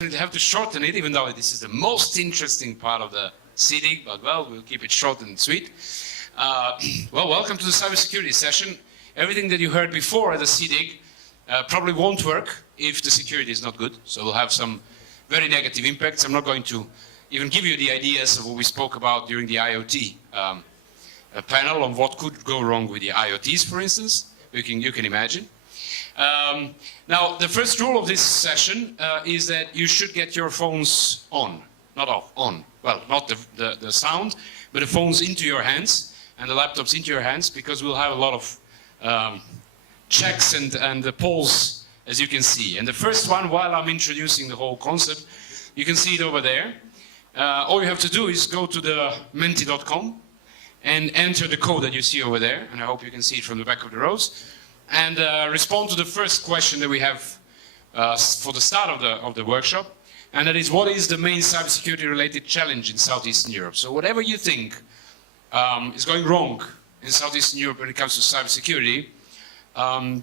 have to shorten it, even though this is the most interesting part of the SEEDIG, but well, we'll keep it short and sweet. Well, welcome to the cybersecurity session. Everything that you heard before at the SEEDIG probably won't work if the security is not good, so we'll have some very negative impacts. I'm not going to even give you the ideas of what we spoke about during the IoT panel on what could go wrong with the IoTs, for instance. You can imagine. Now, the first rule of this session is that you should get your phones on, not off, on. Well, not the sound, but the phones into your hands and the laptops into your hands, because we'll have a lot of checks and the polls, as you can see. And the first one, while I'm introducing the whole concept, you can see it over there. All you have to do is go to the menti.com and enter the code that you see over there, and I hope you can see it from the back of the rows, and respond to the first question that we have for the start of the workshop, and that is, what is the main cybersecurity related challenge in Southeastern Europe? So whatever you think is going wrong in Southeastern Europe when it comes to cybersecurity,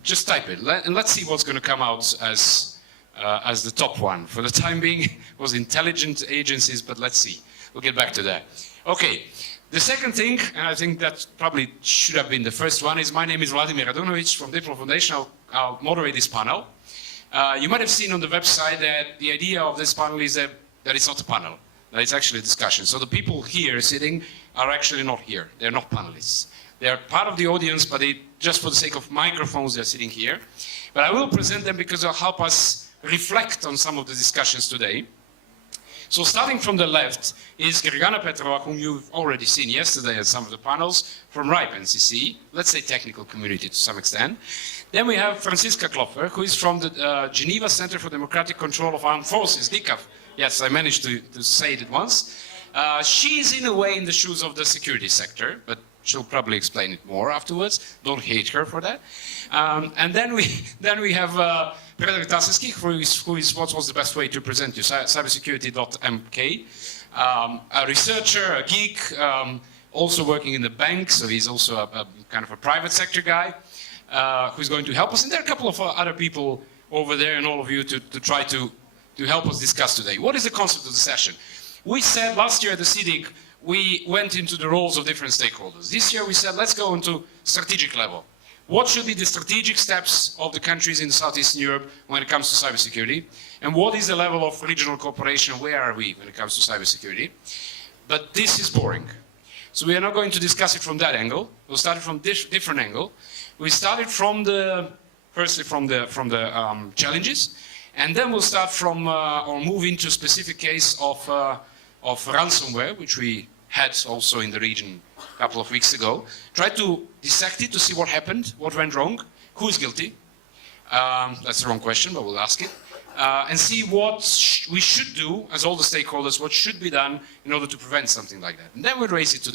just type it, and let's see what's going to come out as the top one. For the time being, it was intelligence agencies, but let's see. We'll get back to that. Okay. The second thing, and I think that probably should have been the first one, is my name is Vladimir Radunovic from Diploma Foundation. I'll moderate this panel. You might have seen on the website that the idea of this panel is that it's not a panel, that it's actually a discussion. So the people here sitting are actually not here. They're not panelists. They're part of the audience, but just for the sake of microphones, they're sitting here. But I will present them because they'll help us reflect on some of the discussions today. So starting from the left is Gergana Petrova, whom you've already seen yesterday at some of the panels, from RIPE NCC, let's say technical community to some extent. Then we have Franziska Klopfer, who is from the Geneva Center for Democratic Control of Armed Forces, DICAF. Yes, I managed to say it once. She's in a way in the shoes of the security sector, but she'll probably explain it more afterwards. Don't hate her for that. And then we have Predrag Taseski, who is what was the best way to present you, cybersecurity.mk, a researcher, a geek, also working in the bank, so he's also a kind of a private sector guy, who's going to help us. And there are a couple of other people over there and all of you to try to help us discuss today. What is the concept of the session? We said last year at the SEEDIG, we went into the roles of different stakeholders. This year we said, let's go into strategic level. What should be the strategic steps of the countries in Southeastern Europe when it comes to cybersecurity? And what is the level of regional cooperation? Where are we when it comes to cybersecurity? But this is boring. So we are not going to discuss it from that angle. We'll start it from different angle. We started from firstly from the challenges, and then we'll start from or move into a specific case of ransomware, which we had also in the region a couple of weeks ago. Try to dissect it to see what happened, what went wrong, who is guilty. That's the wrong question, but we'll ask it. And see what we should do as all the stakeholders, what should be done in order to prevent something like that. And then we'll raise it to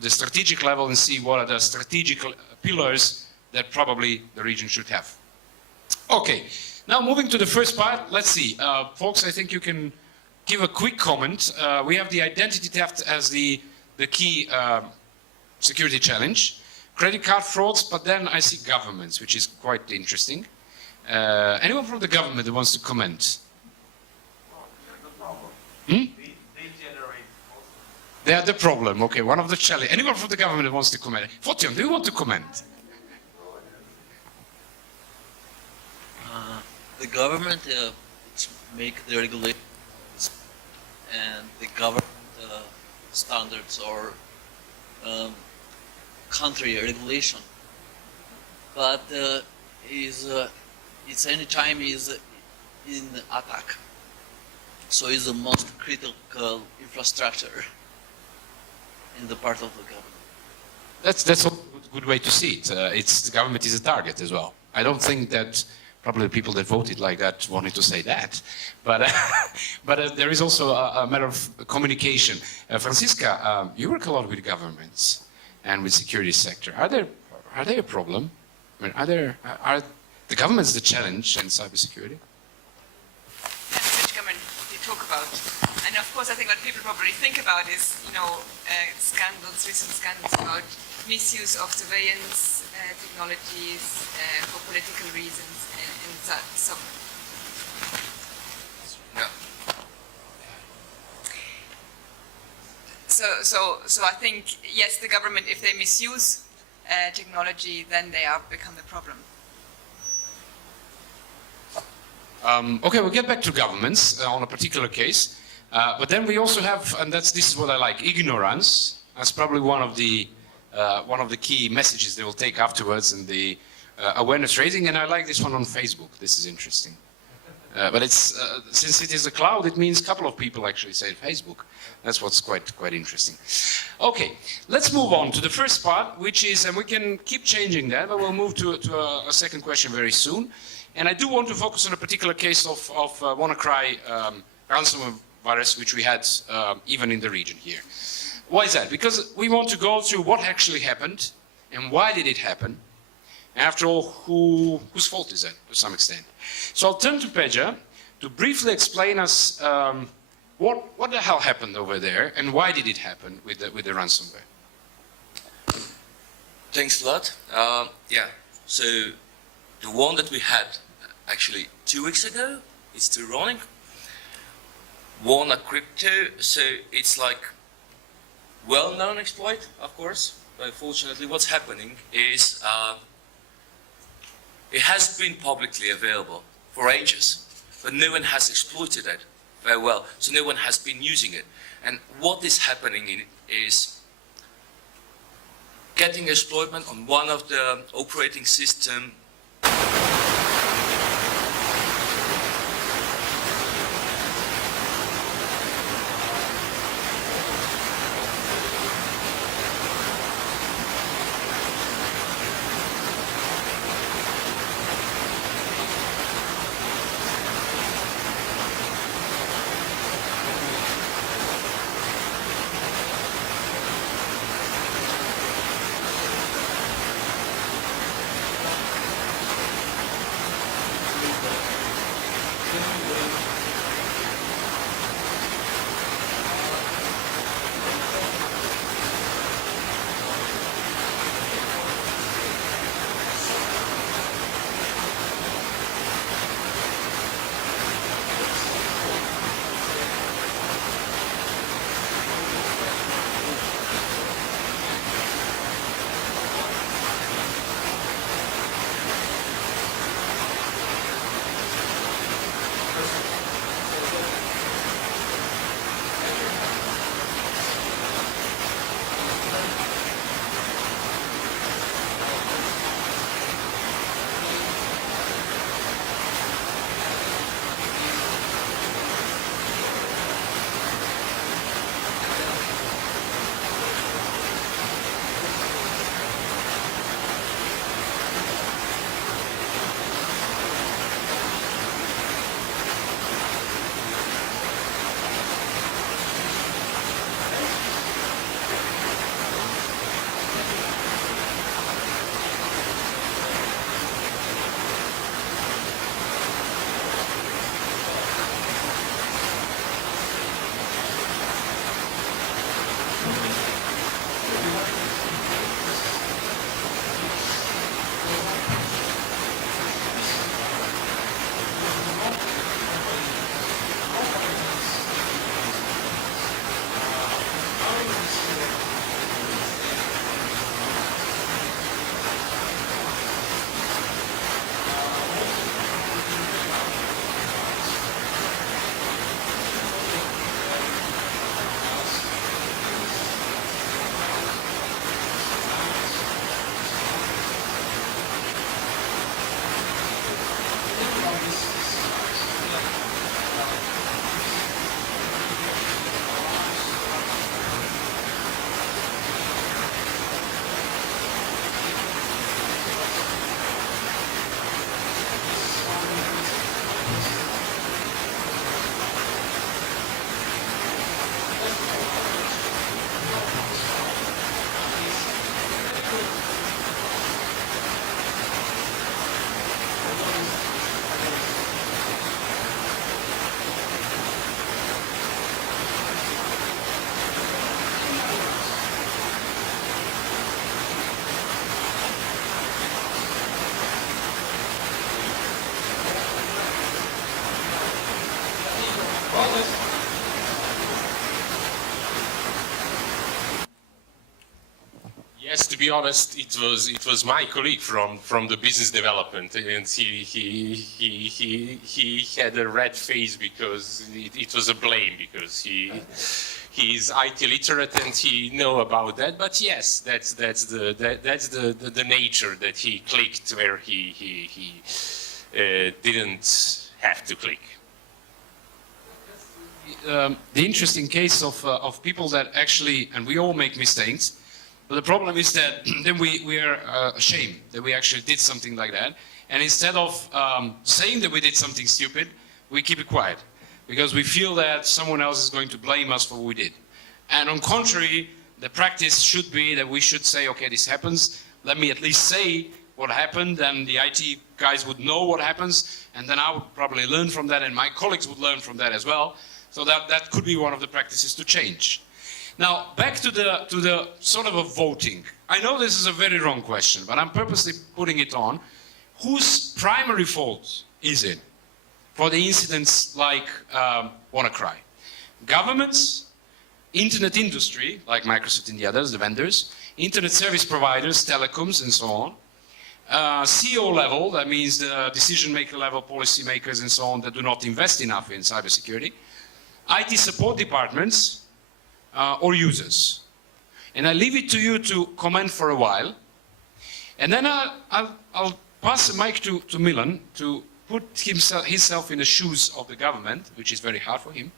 the strategic level and see what are the strategic pillars that probably the region should have. Okay, now moving to the first part, let's see. Folks, I think you can give a quick comment. We have the identity theft as the key security challenge. Credit card frauds, but then I see governments, which is quite interesting. Anyone from the government that wants to comment? They generate. They are the problem. Okay, one of the challenges. Anyone from the government that wants to comment? Fotion, do you want to comment? The government make the regulations and the government standards or country regulation, but it's any time is in attack. So it's the most critical infrastructure in the part of the government. That's a good way to see it. The government is a target as well. I don't think that probably the people that voted like that wanted to say that, but there is also a matter of communication. Franziska, you work a lot with governments and with security sector. Are they a problem? I mean, are the governments the challenge in cybersecurity? Depends which government you talk about. And of course, I think what people probably think about is, scandals, recent scandals about misuse of surveillance technologies for political reasons and so. Yeah. So I think, yes, the government, if they misuse technology, then they become the problem. Okay, we'll get back to governments on a particular case, but then we also have, and this is what I like, ignorance. That's probably one of the key messages they will take afterwards in the awareness raising, and I like this one on Facebook. This is interesting. But it's since it is a cloud, it means a couple of people actually say Facebook. That's what's quite interesting. Okay, let's move on to the first part, which is, and we can keep changing that, but we'll move to a second question very soon. And I do want to focus on a particular case of WannaCry ransomware virus, which we had even in the region here. Why is that? Because we want to go through what actually happened and why did it happen. After all, whose fault is that to some extent? So I'll turn to Peja to briefly explain us what the hell happened over there and why did it happen with the ransomware. Thanks a lot. Yeah, so the one that we had actually 2 weeks ago is still running. Wanna crypto, so it's like well-known exploit, of course. But unfortunately, what's happening is it has been publicly available for ages, but no one has exploited it very well. So no one has been using it. And what is happening is getting exploitment on one of the operating system. to be honest, it was my colleague from the business development, and he had a red face because it was a blame, because he's IT literate and he know about that. But yes, that's the nature that he clicked where he didn't have to click. The interesting case of people that actually, and we all make mistakes, but the problem is that then we are ashamed that we actually did something like that, and instead of saying that we did something stupid, we keep it quiet because we feel that someone else is going to blame us for what we did. And on contrary, the practice should be that we should say, okay, this happens, let me at least say what happened, and the IT guys would know what happens, and then I would probably learn from that, and my colleagues would learn from that as well. So that could be one of the practices to change. Now, back to the sort of a voting. I know this is a very wrong question, but I'm purposely putting it on. Whose primary fault is it for the incidents like WannaCry? Governments, internet industry, like Microsoft and the others, the vendors, internet service providers, telecoms, and so on. CEO level, that means the decision maker level, policy makers, and so on, that do not invest enough in cybersecurity. IT support departments, or users. And I leave it to you to comment for a while. And then I'll pass the mic to Milan to put himself in the shoes of the government, which is very hard for him.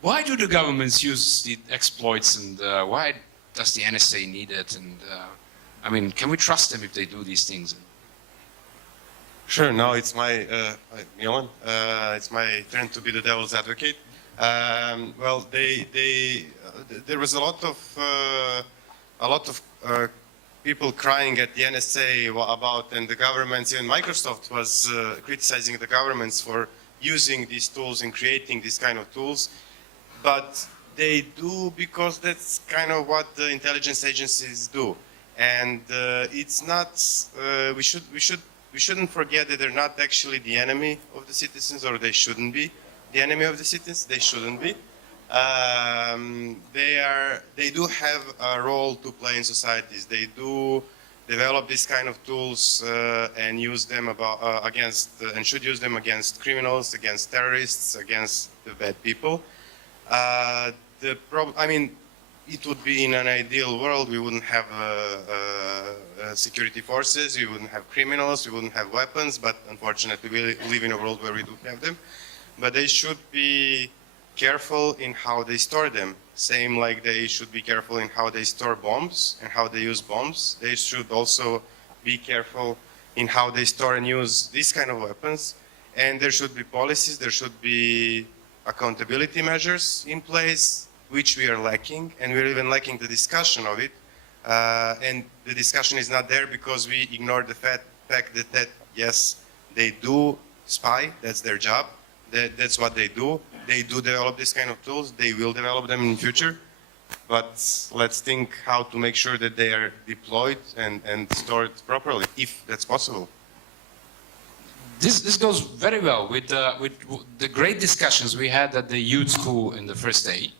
Why do the governments use the exploits, and why does the NSA need it? And I mean, can we trust them if they do these things? Sure. Now it's my Milan. It's my turn to be the devil's advocate. Well, there was a lot of people crying at the NSA about, and the governments, even Microsoft was criticizing the governments for using these tools and creating these kind of tools. But they do because that's kind of what the intelligence agencies do, and it's not. We shouldn't forget that they're not actually the enemy of the citizens, or they shouldn't be the enemy of the citizens. They shouldn't be. They do have a role to play in societies. They do develop these kind of tools and use them and should use them against criminals, against terrorists, against the bad people. I mean, it would be in an ideal world, we wouldn't have security forces, we wouldn't have criminals, we wouldn't have weapons, but unfortunately we live in a world where we do have them. But they should be careful in how they store them. Same like they should be careful in how they store bombs and how they use bombs. They should also be careful in how they store and use these kind of weapons. And there should be policies, there should be accountability measures in place, which we are lacking, and we're even lacking the discussion of it. And the discussion is not there because we ignore the fact that yes, they do spy, that's their job, that's what they do. They do develop this kind of tools, they will develop them in the future, but let's think how to make sure that they are deployed and stored properly, if that's possible. This goes very well with the great discussions we had at the youth school in the first day.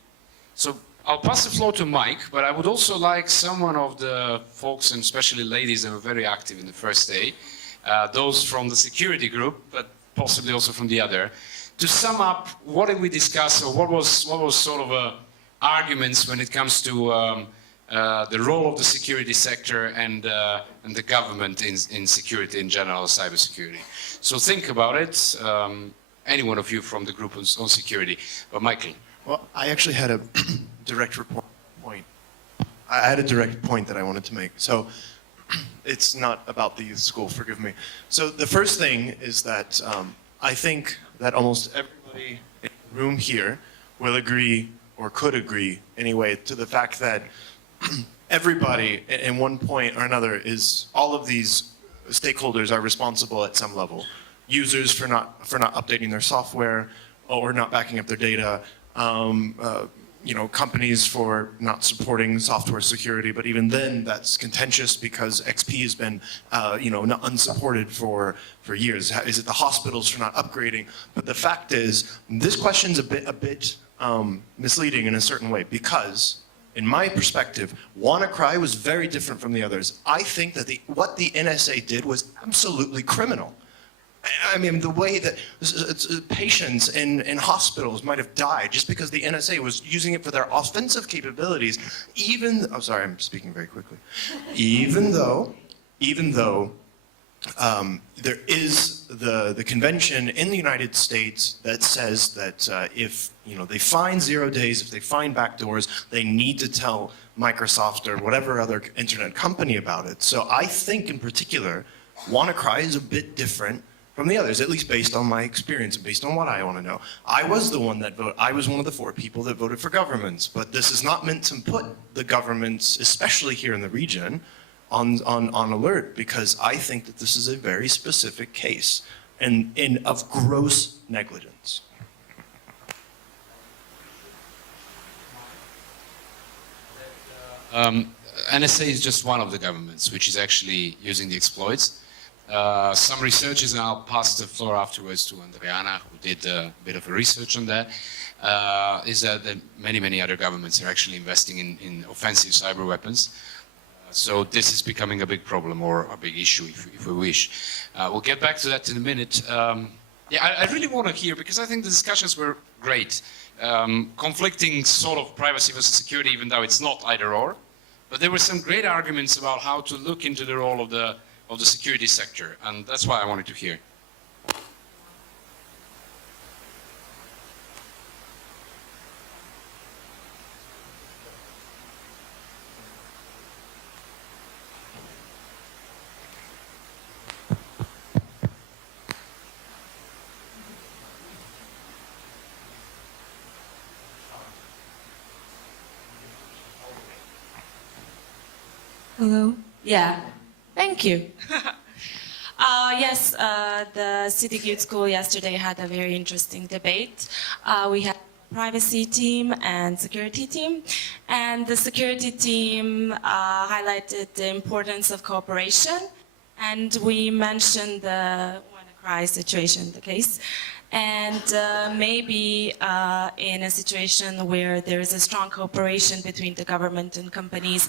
So I'll pass the floor to Mike, but I would also like someone of the folks, and especially ladies that were very active in the first day, those from the security group, but possibly also from the other, to sum up what did we discuss, or what was sort of arguments when it comes to the role of the security sector and the government in security in general, cybersecurity. So think about it. Any one of you from the group on security, but Michael. Well, I actually had a direct point. I had a direct point that I wanted to make. So it's not about the youth school, forgive me. So the first thing is that I think that almost everybody in the room here will agree, or could agree anyway, to the fact that everybody in one point or another is, all of these stakeholders are responsible at some level. Users for not updating their software or not backing up their data. Companies for not supporting software security, but even then that's contentious because XP has been, not unsupported for years. Is it the hospitals for not upgrading? But the fact is, this question's a bit misleading in a certain way, because in my perspective, WannaCry was very different from the others. I think that what the NSA did was absolutely criminal. I mean, the way that patients in hospitals might have died just because the NSA was using it for their offensive capabilities, I'm sorry, I'm speaking very quickly. Even though there is the convention in the United States that says that if they find 0 days, if they find backdoors, they need to tell Microsoft or whatever other internet company about it. So I think in particular, WannaCry is a bit different from the others, at least based on my experience and based on what I want to know. I was the one that voted. I was one of the 4 people that voted for governments, but this is not meant to put the governments, especially here in the region, on alert, because I think that this is a very specific case of gross negligence. NSA is just one of the governments which is actually using the exploits. Some researchers, and I'll pass the floor afterwards to Andreana, who did a bit of research on that, is that many other governments are actually investing in offensive cyber weapons. So this is becoming a big problem or a big issue, if we wish. We'll get back to that in a minute. I really want to hear, because I think the discussions were great. Conflicting sort of privacy versus security, even though it's not either or. But there were some great arguments about how to look into the role of the security sector, and that's why I wanted to hear. Hello? Yeah. Thank you. Yes, the SEEDIG Youth School yesterday had a very interesting debate. We had a privacy team and security team, and the security team highlighted the importance of cooperation, and we mentioned the WannaCry situation, the case. And maybe in a situation where there is a strong cooperation between the government and companies,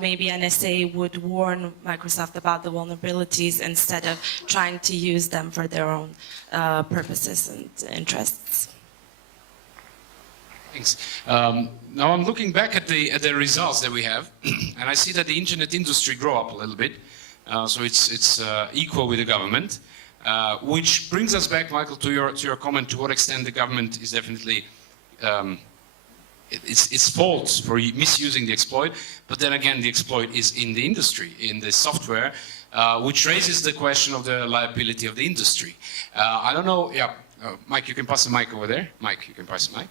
maybe NSA would warn Microsoft about the vulnerabilities instead of trying to use them for their own purposes and interests. Thanks. Now I'm looking back at the results that we have, and I see that the internet industry grew up a little bit, so it's equal with the government. Which brings us back, Michael, to your comment, to what extent the government is definitely it's fault for misusing the exploit, but then again the exploit is in the industry, in the software, which raises the question of the liability of the industry. I don't know, yeah, Mike, you can pass the mic over there. Mike, you can pass the mic.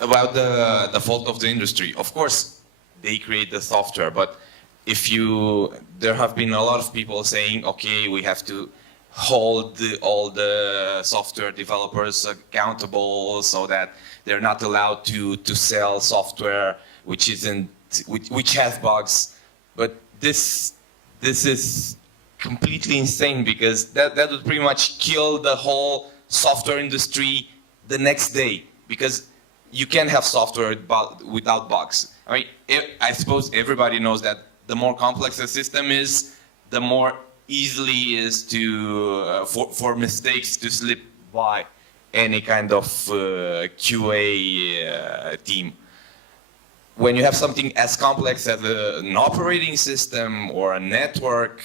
About the fault of the industry. Of course, they create the software, but there have been a lot of people saying, okay, we have to hold all the software developers accountable so that they're not allowed to sell software which has bugs. But this is completely insane, because that would pretty much kill the whole software industry the next day, because you can't have software without bugs. I mean, I suppose everybody knows that the more complex a system is, the more easily is for mistakes to slip by any kind of QA team. When you have something as complex as an operating system or a network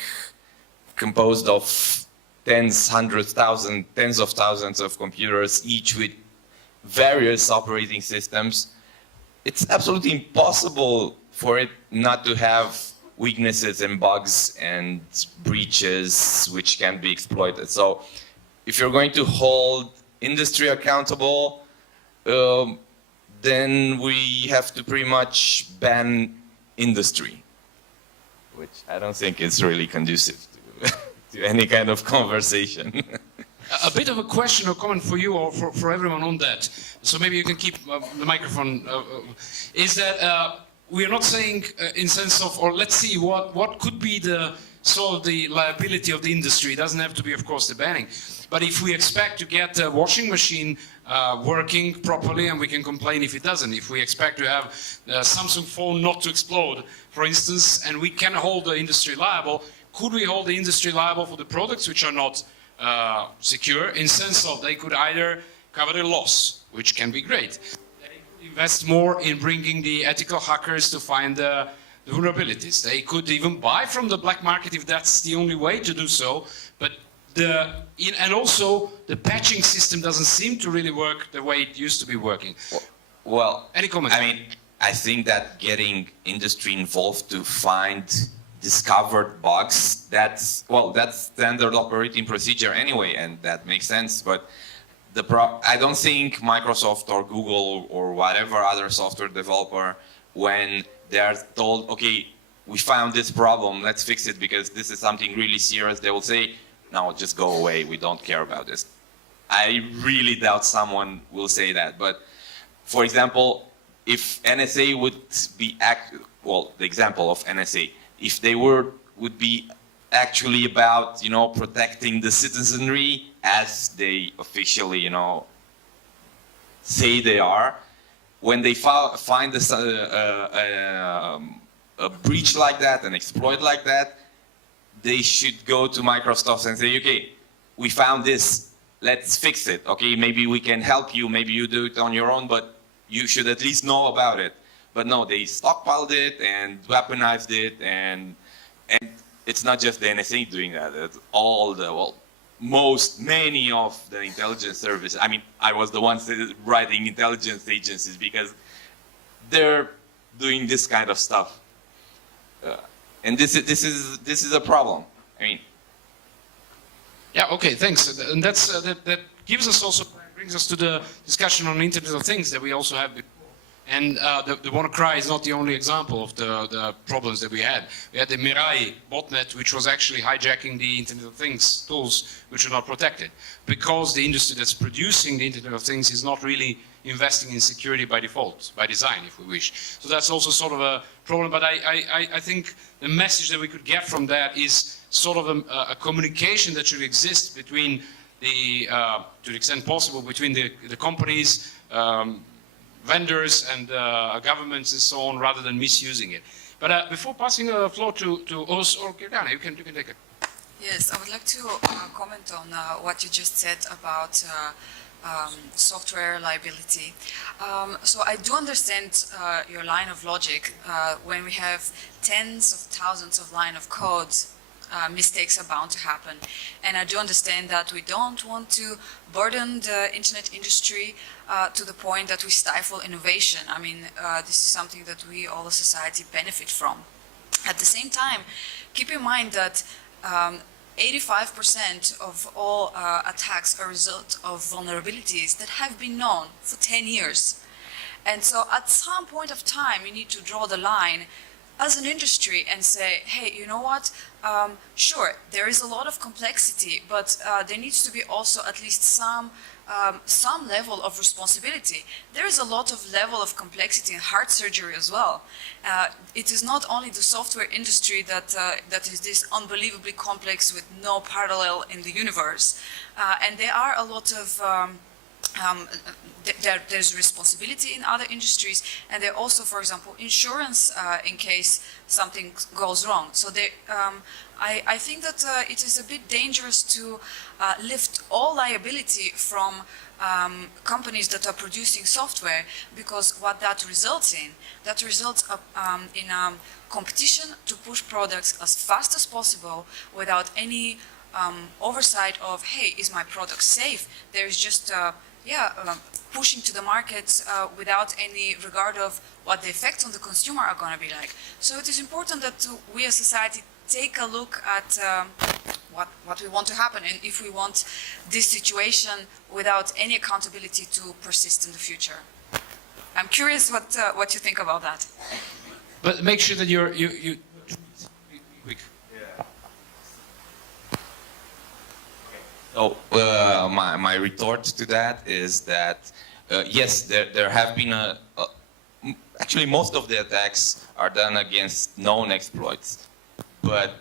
composed of tens, hundreds, thousands, tens of thousands of computers, each with various operating systems, it's absolutely impossible for it not to have weaknesses and bugs and breaches which can be exploited. So if you're going to hold industry accountable, then we have to pretty much ban industry, which I don't think is really conducive to any kind of conversation. A bit of a question or comment for you or for everyone on that. So maybe you can keep the microphone. Is that we are not saying in sense of, or let's see what could be the sort of the liability of the industry. It doesn't have to be, of course, the banning. But if we expect to get a washing machine working properly, and we can complain if it doesn't. If we expect to have a Samsung phone not to explode, for instance, and we can hold the industry liable, could we hold the industry liable for the products which are not secure, in sense of they could either cover the loss, which can be great. They could invest more in bringing the ethical hackers to find the vulnerabilities. They could even buy from the black market if that's the only way to do so. But and also the patching system doesn't seem to really work the way it used to be working. Well, any comments? I mean, I think that getting industry involved to find discovered bugs, that's standard operating procedure anyway, and that makes sense. But I don't think Microsoft or Google or whatever other software developer, when they're told, okay, we found this problem, let's fix it because this is something really serious, they will say, no, just go away, we don't care about this. I really doubt someone will say that. But for example, if NSA would be the example of NSA, if they would be actually about, protecting the citizenry as they officially, say they are, when they find a breach like that, an exploit like that, they should go to Microsoft and say, okay, we found this, let's fix it. Okay, maybe we can help you, maybe you do it on your own, but you should at least know about it. But no, they stockpiled it and weaponized it, and it's not just the NSA doing that. It's all many of the intelligence services. I mean, I was the one writing intelligence agencies because they're doing this kind of stuff, and this is a problem. I mean. Yeah. Okay. Thanks. And that gives us also brings us to the discussion on Internet of Things that we also have before. And the WannaCry is not the only example of the problems that we had. We had the Mirai botnet, which was actually hijacking the Internet of Things tools, which are not protected, because the industry that's producing the Internet of Things is not really investing in security by default, by design, if we wish. So that's also sort of a problem. But I think the message that we could get from that is sort of a communication that should exist between to the extent possible, between the companies, vendors and governments and so on, rather than misusing it. But before passing the floor to Os or Kirgana, you can take it. Yes, I would like to comment on what you just said about software liability. So I do understand your line of logic. When we have tens of thousands of lines of code, mistakes are bound to happen. And I do understand that we don't want to burden the internet industry to the point that we stifle innovation. I mean, this is something that we, all as society, benefit from. At the same time, keep in mind that 85% of all attacks are a result of vulnerabilities that have been known for 10 years. And so at some point of time, you need to draw the line as an industry and say, hey, you know what? Sure, there is a lot of complexity, but there needs to be also at least some level of responsibility. There is a lot of level of complexity in heart surgery as well. It is not only the software industry that is this unbelievably complex with no parallel in the universe. And there are a lot of there's responsibility in other industries, and there also, for example, insurance in case something goes wrong. So I think that it is a bit dangerous to lift all liability from companies that are producing software, because what that results in competition to push products as fast as possible without any oversight of, hey, is my product safe? There is just pushing to the market without any regard of what the effects on the consumer are going to be like. So it is important that we as society take a look at what we want to happen, and if we want this situation without any accountability to persist in the future. I'm curious what you think about that. But make sure that you quick. So my retort to that is that yes, there have been actually most of the attacks are done against known exploits. But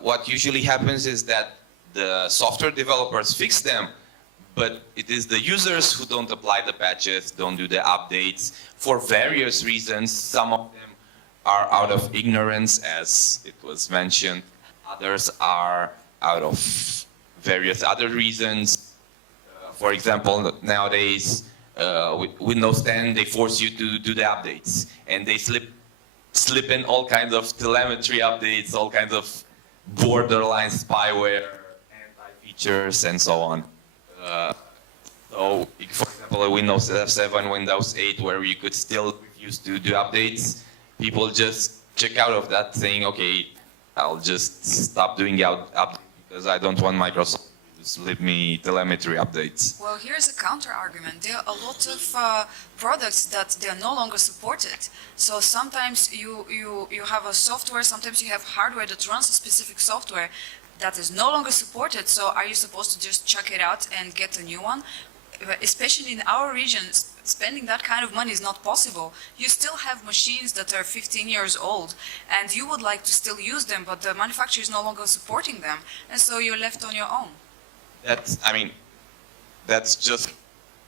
what usually happens is that the software developers fix them, but it is the users who don't apply the patches, don't do the updates for various reasons. Some of them are out of ignorance, as it was mentioned. Others are out of various other reasons. For example, nowadays, with Windows 10, they force you to do the updates, and they slip in all kinds of telemetry updates, all kinds of borderline spyware, anti-features, and so on. So, for example, Windows 7, Windows 8, where you could still refuse to do updates, people just check out of that saying, okay, I'll just stop doing updates because I don't want Microsoft to slip me telemetry updates. Well, here's a counter argument. There are a lot of products that they're no longer supported. So sometimes you have a software, sometimes you have hardware that runs a specific software that is no longer supported. So are you supposed to just check it out and get a new one? Especially in our region, spending that kind of money is not possible. You still have machines that are 15 years old, and you would like to still use them, but the manufacturer is no longer supporting them, and so you're left on your own. That's just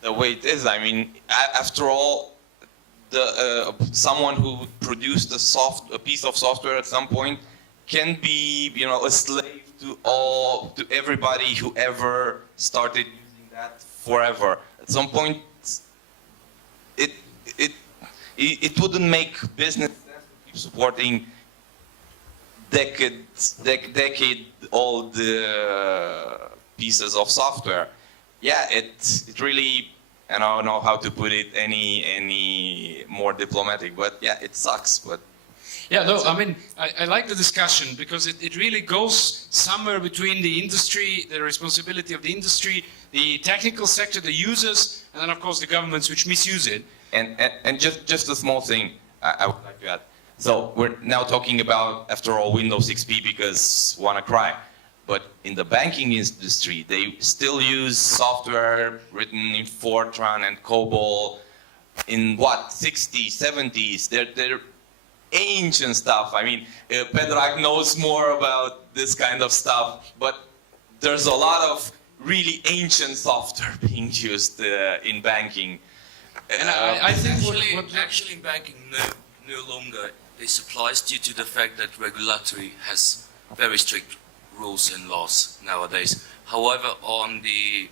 the way it is. I mean, after all, someone who produced a piece of software at some point can be, a slave to everybody who ever started using that forever. At some point, it wouldn't make business sense to keep supporting decade-old pieces of software. Yeah, it really, I don't know how to put it any more diplomatic, but yeah, it sucks. But yeah, no, I mean, I like the discussion because it really goes somewhere between the industry, the responsibility of the industry, the technical sector, the users, and then of course the governments which misuse it. And just a small thing I would like to add. So we're now talking about, after all, Windows XP because wanna cry. But in the banking industry, they still use software written in Fortran and COBOL in what, 60s, 70s. They're ancient stuff. I mean, Predrag knows more about this kind of stuff, but there's a lot of really ancient software being used in banking. And I think actually in banking no longer this applies due to the fact that regulatory has very strict rules and laws nowadays. However, on the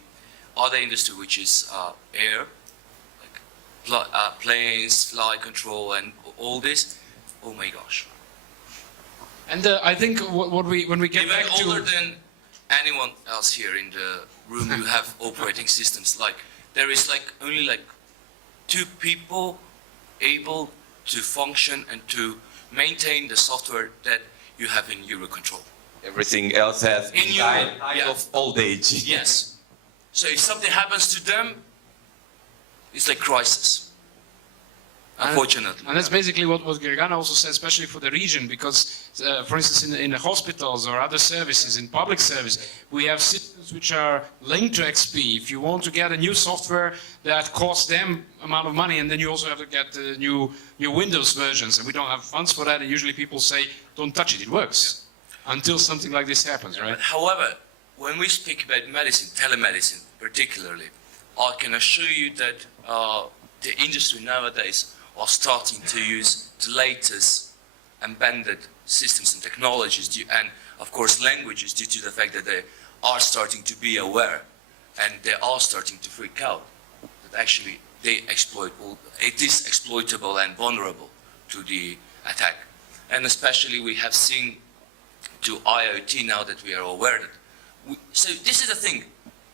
other industry, which is air, like planes, flight control, and all this, oh my gosh. And I think when we get even back to older than anyone else here in the room, you have operating systems. Like there is only 2 people able to function and to maintain the software that you have in Eurocontrol. Everything else has died of old age. Yes. So if something happens to them, it's like crisis. Unfortunately. And that's basically what Gergana also said, especially for the region, because, for instance, in the hospitals or other services, in public service, we have systems which are linked to XP. If you want to get a new software that costs them amount of money, and then you also have to get new Windows versions, and we don't have funds for that, and usually people say, don't touch it, it works. Until something like this happens, right? But however, when we speak about medicine, telemedicine particularly, I can assure you that the industry nowadays are starting to use the latest embedded systems and technologies and of course languages due to the fact that they are starting to be aware and they are starting to freak out that actually it is exploitable and vulnerable to the attack. And especially we have seen to IoT now that we are aware that. So this is the thing,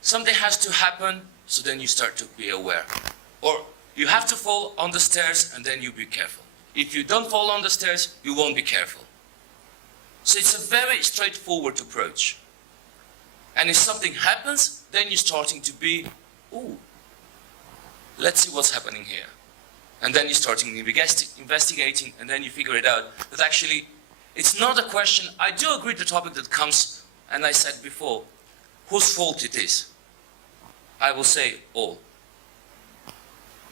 something has to happen so then you start to be aware. Or you have to fall on the stairs and then you be careful. If you don't fall on the stairs, you won't be careful. So it's a very straightforward approach. And if something happens, then you're starting to be, ooh, let's see what's happening here. And then you're starting investigating and then you figure it out that actually it's not a question. I do agree with the topic that comes, and I said before, whose fault it is. I will say all.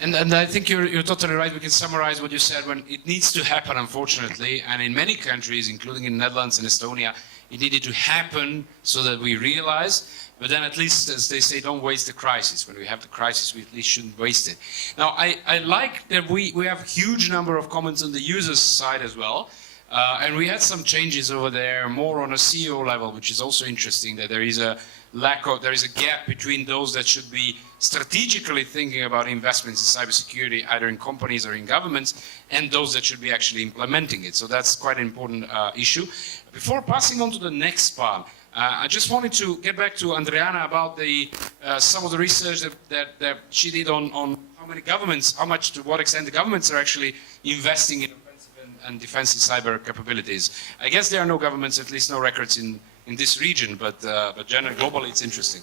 And I think you're totally right. We can summarize what you said. When it needs to happen, unfortunately, and in many countries, including in Netherlands and Estonia, it needed to happen so that we realize. But then at least, as they say, don't waste the crisis. When we have the crisis, we at least shouldn't waste it. Now, I like that we have a huge number of comments on the users side as well. And we had some changes over there, more on a CEO level, which is also interesting, that there is a gap between those that should be strategically thinking about investments in cybersecurity, either in companies or in governments, and those that should be actually implementing it. So that's quite an important issue. Before passing on to the next part, I just wanted to get back to Andriana about some of the research that she did on how many governments, to what extent the governments are actually investing in offensive and defensive cyber capabilities. I guess there are no governments, at least no records in this region, but generally, globally, it's interesting.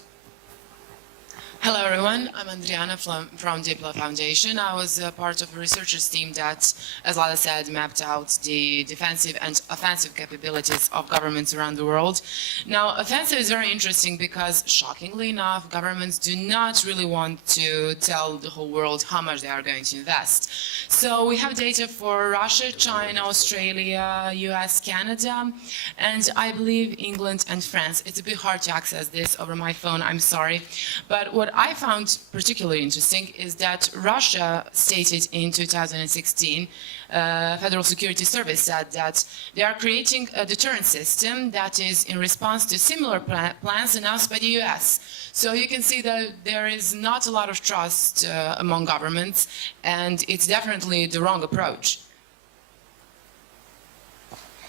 Hello everyone, I'm Andriana from Diplo Foundation. I was part of a researchers team that, as Lala said, mapped out the defensive and offensive capabilities of governments around the world. Now, offensive is very interesting because, shockingly enough, governments do not really want to tell the whole world how much they are going to invest. So we have data for Russia, China, Australia, US, Canada, and I believe England and France. It's a bit hard to access this over my phone, I'm sorry. But what I found particularly interesting is that Russia stated in 2016, Federal Security Service said that they are creating a deterrent system that is in response to similar plans announced by the US. So you can see that there is not a lot of trust among governments, and it's definitely the wrong approach.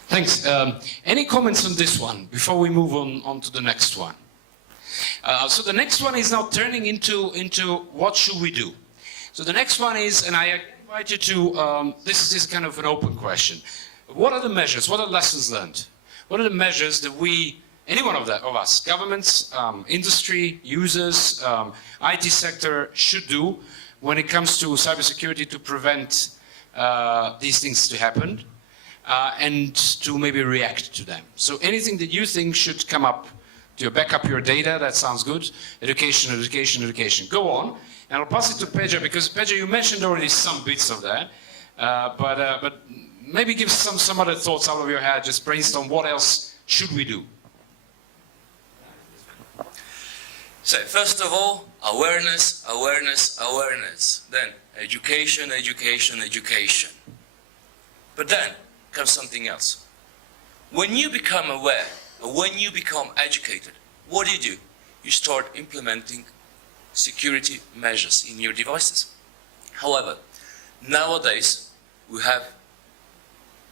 Thanks. Any comments on this one before we move on to the next one? So the next one is now turning into what should we do? So the next one is, and I invite you to, this is kind of an open question. What are the measures, what are lessons learned? What are the measures that we, any one of us, governments, industry, users, IT sector should do when it comes to cybersecurity to prevent these things to happen and to maybe react to them? So anything that you think should come up to back up your data, that sounds good. Education, education, education. Go on. And I'll pass it to Peja, because Peja, you mentioned already some bits of that. But maybe give some other thoughts out of your head, just brainstorm what else should we do? So first of all, awareness, awareness, awareness. Then education, education, education. But then comes something else. When you become aware, or when you become educated, what do? You start implementing security measures in your devices. However, nowadays we have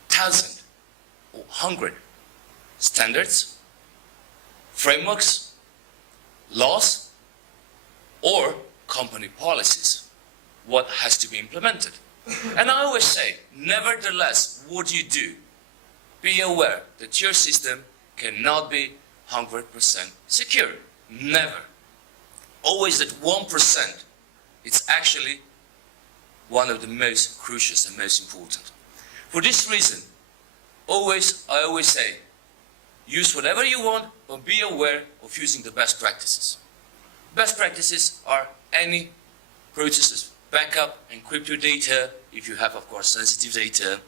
1,000 or 100 standards, frameworks, laws, or company policies. What has to be implemented? And I always say, nevertheless, what do? Be aware that your system cannot be 100% secure. Never. Always that 1%, it's actually one of the most crucial and most important. For this reason, I always say, use whatever you want, but be aware of using the best practices. Best practices are any processes, backup, encrypt your data, if you have, of course, sensitive data,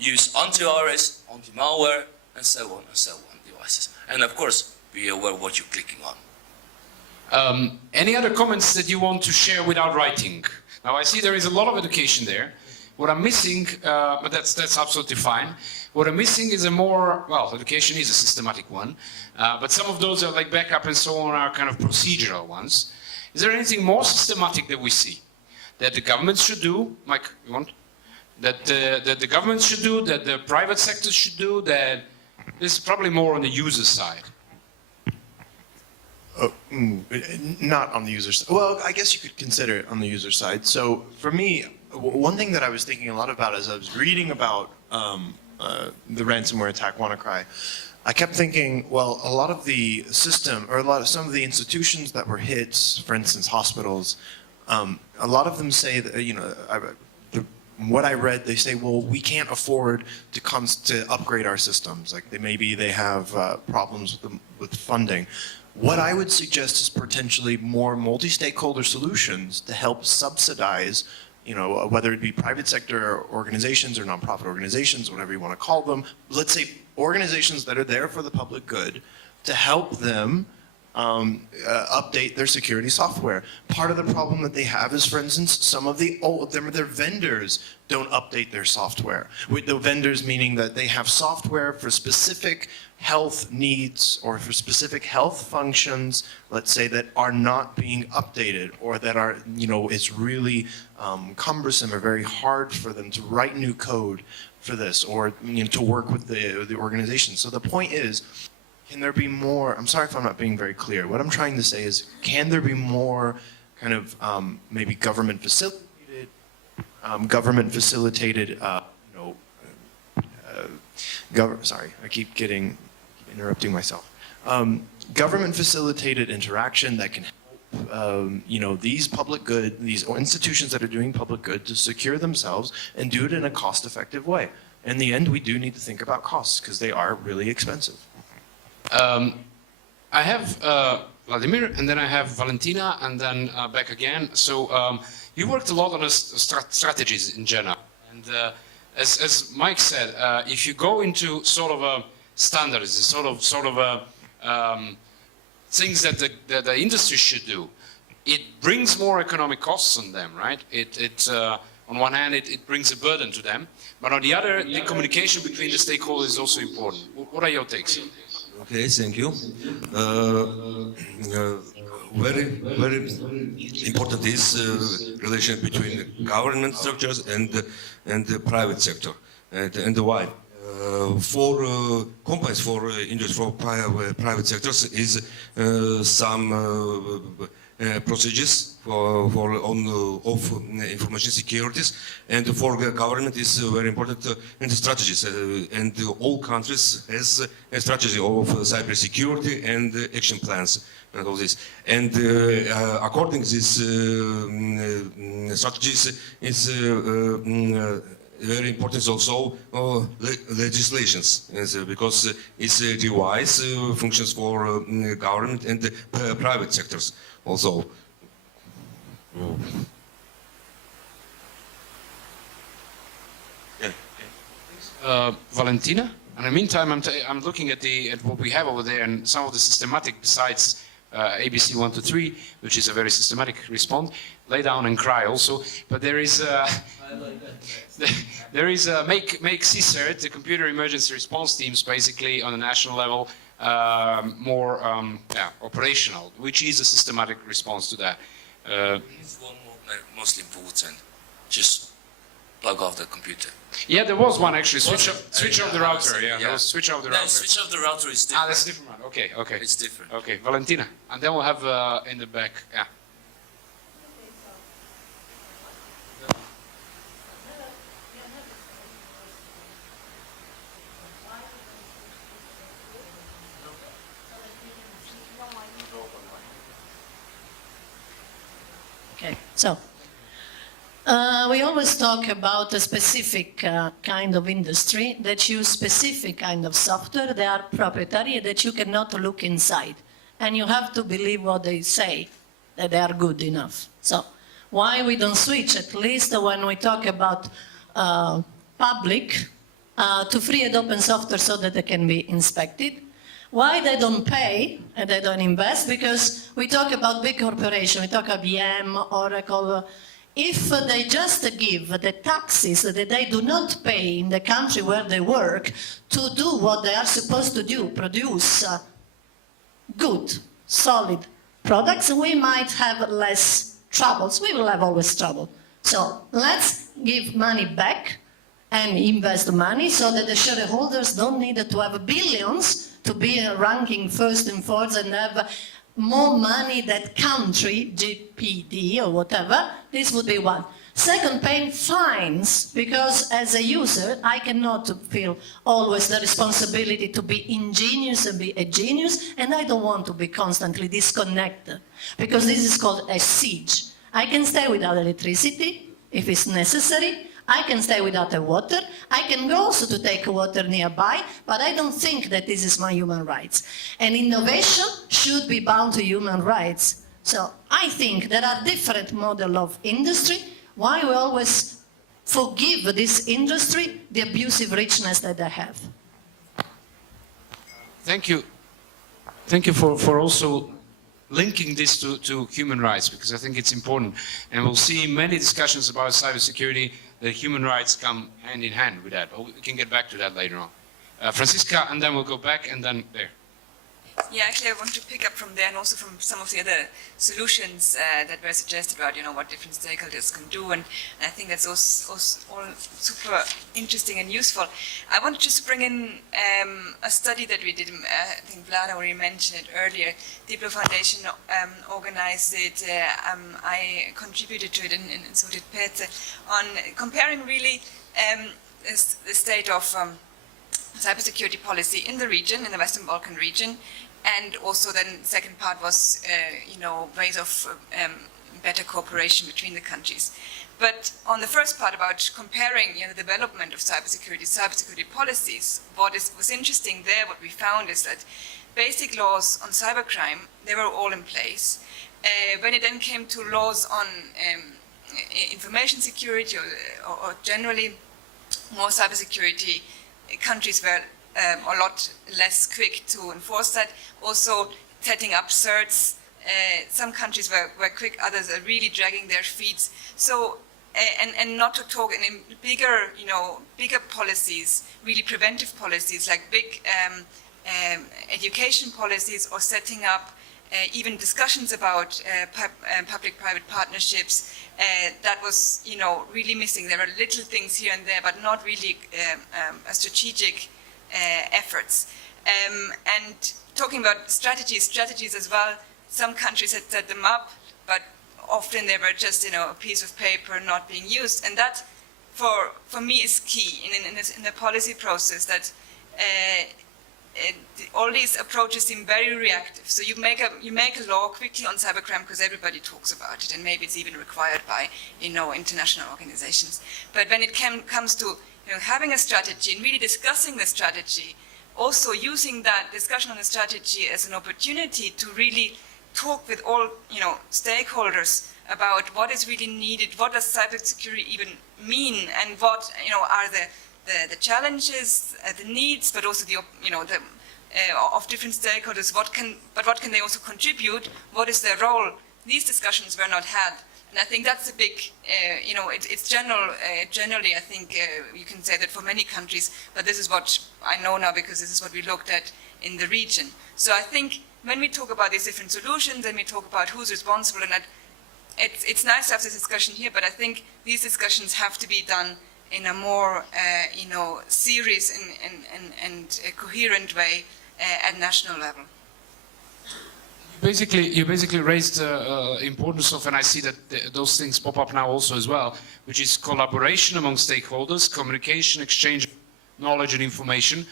use antivirus, anti-malware, and so on devices. And of course, be aware of what you're clicking on. Any other comments that you want to share without writing? Now I see there is a lot of education there. What I'm missing, but that's absolutely fine. What I'm missing is a more, well, education is a systematic one, but some of those are like backup and so on are kind of procedural ones. Is there anything more systematic that we see? That the governments should do? Mike, you want? That the governments should do, that the private sector should do, that this is probably more on the user side. Not on the user side. Well, I guess you could consider it on the user side. So for me, one thing that I was thinking a lot about as I was reading about the ransomware attack WannaCry, I kept thinking, well, a lot of the system, or some of the institutions that were hit, for instance, hospitals, a lot of them say that, what I read, they say, well, we can't afford to upgrade our systems. Like maybe they have problems with funding. What I would suggest is potentially more multi-stakeholder solutions to help subsidize, whether it be private sector organizations or nonprofit organizations, whatever you want to call them. Let's say organizations that are there for the public good, to help them update their security software. Part of the problem that they have is, for instance, some of their vendors don't update their software. With the vendors meaning that they have software for specific health needs or for specific health functions, let's say, that are not being updated, or that are, it's really cumbersome or very hard for them to write new code for this, or to work with the organization. So the point is, can there be more, I'm sorry if I'm not being very clear, what I'm trying to say is, can there be more kind of maybe government facilitated, sorry, I keep interrupting myself. Government facilitated interaction that can help, these public good, these institutions that are doing public good to secure themselves and do it in a cost-effective way. In the end, we do need to think about costs because they are really expensive. I have Vladimir, and then I have Valentina, and then back again. So you worked a lot on strategies in general, and as Mike said, if you go into sort of standards, sort of things that the industry should do, it brings more economic costs on them, right? On one hand, it brings a burden to them, but on the other, the communication between the stakeholders is also important. What are your takes? Okay, thank you. Very important is relation between government structures and the private sector, and why. For companies, for industry, for private sectors, is some procedures for of information securities, and for the government is very important in the strategies, and all countries has a strategy of cybersecurity and action plans and all this. And according to these strategies is very important also legislations, because it's revise functions for government and private sectors also. Valentina. In the meantime, I'm looking at what we have over there, and some of the systematic, besides ABC 123, which is a very systematic response. Lay down and cry also, but there is make CSERT, the computer emergency response teams, basically on a national level, more operational, which is a systematic response to that. It's one more most important. Just plug off the computer. Yeah, there was one actually. Switch off the router. Yeah, there was switch off the router. Switch off the router is different. Ah, that's a different one. Okay. It's different. Okay, Valentina, and then we'll have in the back. Yeah. Okay, so we always talk about a specific kind of industry that use specific kind of software. They are proprietary, that you cannot look inside, and you have to believe what they say, that they are good enough. So why we don't switch, at least when we talk about public, to free and open software so that they can be inspected? Why they don't pay and they don't invest? Because we talk about big corporations, we talk IBM, Oracle. If they just give the taxes that they do not pay in the country where they work to do what they are supposed to do, produce good, solid products, we might have less troubles. We will have always trouble. So let's give money back and invest money so that the shareholders don't need to have billions to be ranking first and fourth and have more money that country, GPD or whatever. This would be one. Second, paying fines, because as a user, I cannot feel always the responsibility to be ingenious and be a genius, and I don't want to be constantly disconnected, because this is called a siege. I can stay without electricity if it's necessary. I can stay without the water. I can go also to take water nearby, but I don't think that this is my human rights. And innovation should be bound to human rights. So I think there are different models of industry. Why we always forgive this industry the abusive richness that they have? Thank you. Thank you for also linking this to human rights, because I think it's important. And we'll see many discussions about cybersecurity that human rights come hand in hand with that. But we can get back to that later on. Francisca, and then we'll go back, and then there. Yeah, actually, I want to pick up from there and also from some of the other solutions that were suggested about, what different stakeholders can do, and I think that's also all super interesting and useful. I wanted just to bring in a study that we did. I think Vlada already mentioned it earlier. Diplo Foundation organized it. I contributed to it, and so did Pete, on comparing really the state of cybersecurity policy in the region, in the Western Balkan region, and also then the second part was, ways of better cooperation between the countries. But on the first part about comparing, the development of cybersecurity policies, what was interesting there, what we found is that basic laws on cybercrime, they were all in place. When it then came to laws on information security or generally more cybersecurity, countries were a lot less quick to enforce that. Also, setting up certs, some countries were quick, others are really dragging their feet. So, and not to talk in bigger, bigger policies, really preventive policies, like big education policies, or setting up even discussions about public-private partnerships. That was, really missing. There were little things here and there, but not really a strategic efforts. And talking about strategies as well, some countries had set them up, but often they were just, a piece of paper not being used. And that, for me, is key in the policy process, that all these approaches seem very reactive. So you make a law quickly on cybercrime because everybody talks about it, and maybe it's even required by international organizations. But when it comes to having a strategy and really discussing the strategy, also using that discussion on the strategy as an opportunity to really talk with all stakeholders about what is really needed, what does cybersecurity even mean, and what are the challenges, the needs, but also the of different stakeholders. What can they also contribute? What is their role? These discussions were not had, and I think that's a big. It's generally, I think you can say that for many countries, but this is what I know now because this is what we looked at in the region. So I think when we talk about these different solutions and we talk about who's responsible, and that it's nice to have this discussion here, but I think these discussions have to be done in a more, serious and a coherent way at national level. You basically raised importance of, and I see that those things pop up now also as well, which is collaboration among stakeholders, communication, exchange of knowledge and information,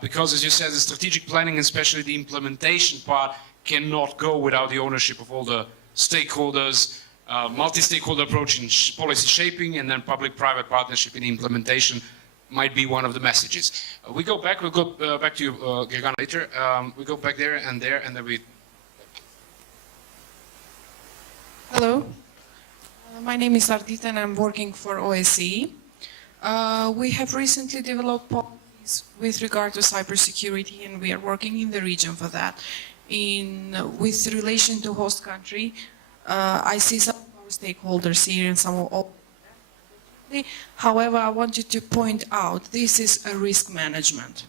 because as you said, the strategic planning, especially the implementation part, cannot go without the ownership of all the stakeholders, multi-stakeholder approach in policy shaping, and then public-private partnership in implementation might be one of the messages. We'll go back to you, Gergana, later. We go back there, and then we... Hello, my name is Ardita and I'm working for OSCE. We have recently developed policies with regard to cybersecurity, and we are working in the region for that. With relation to host country, I see some of our stakeholders here and some of all. However, I wanted to point out this is a risk management.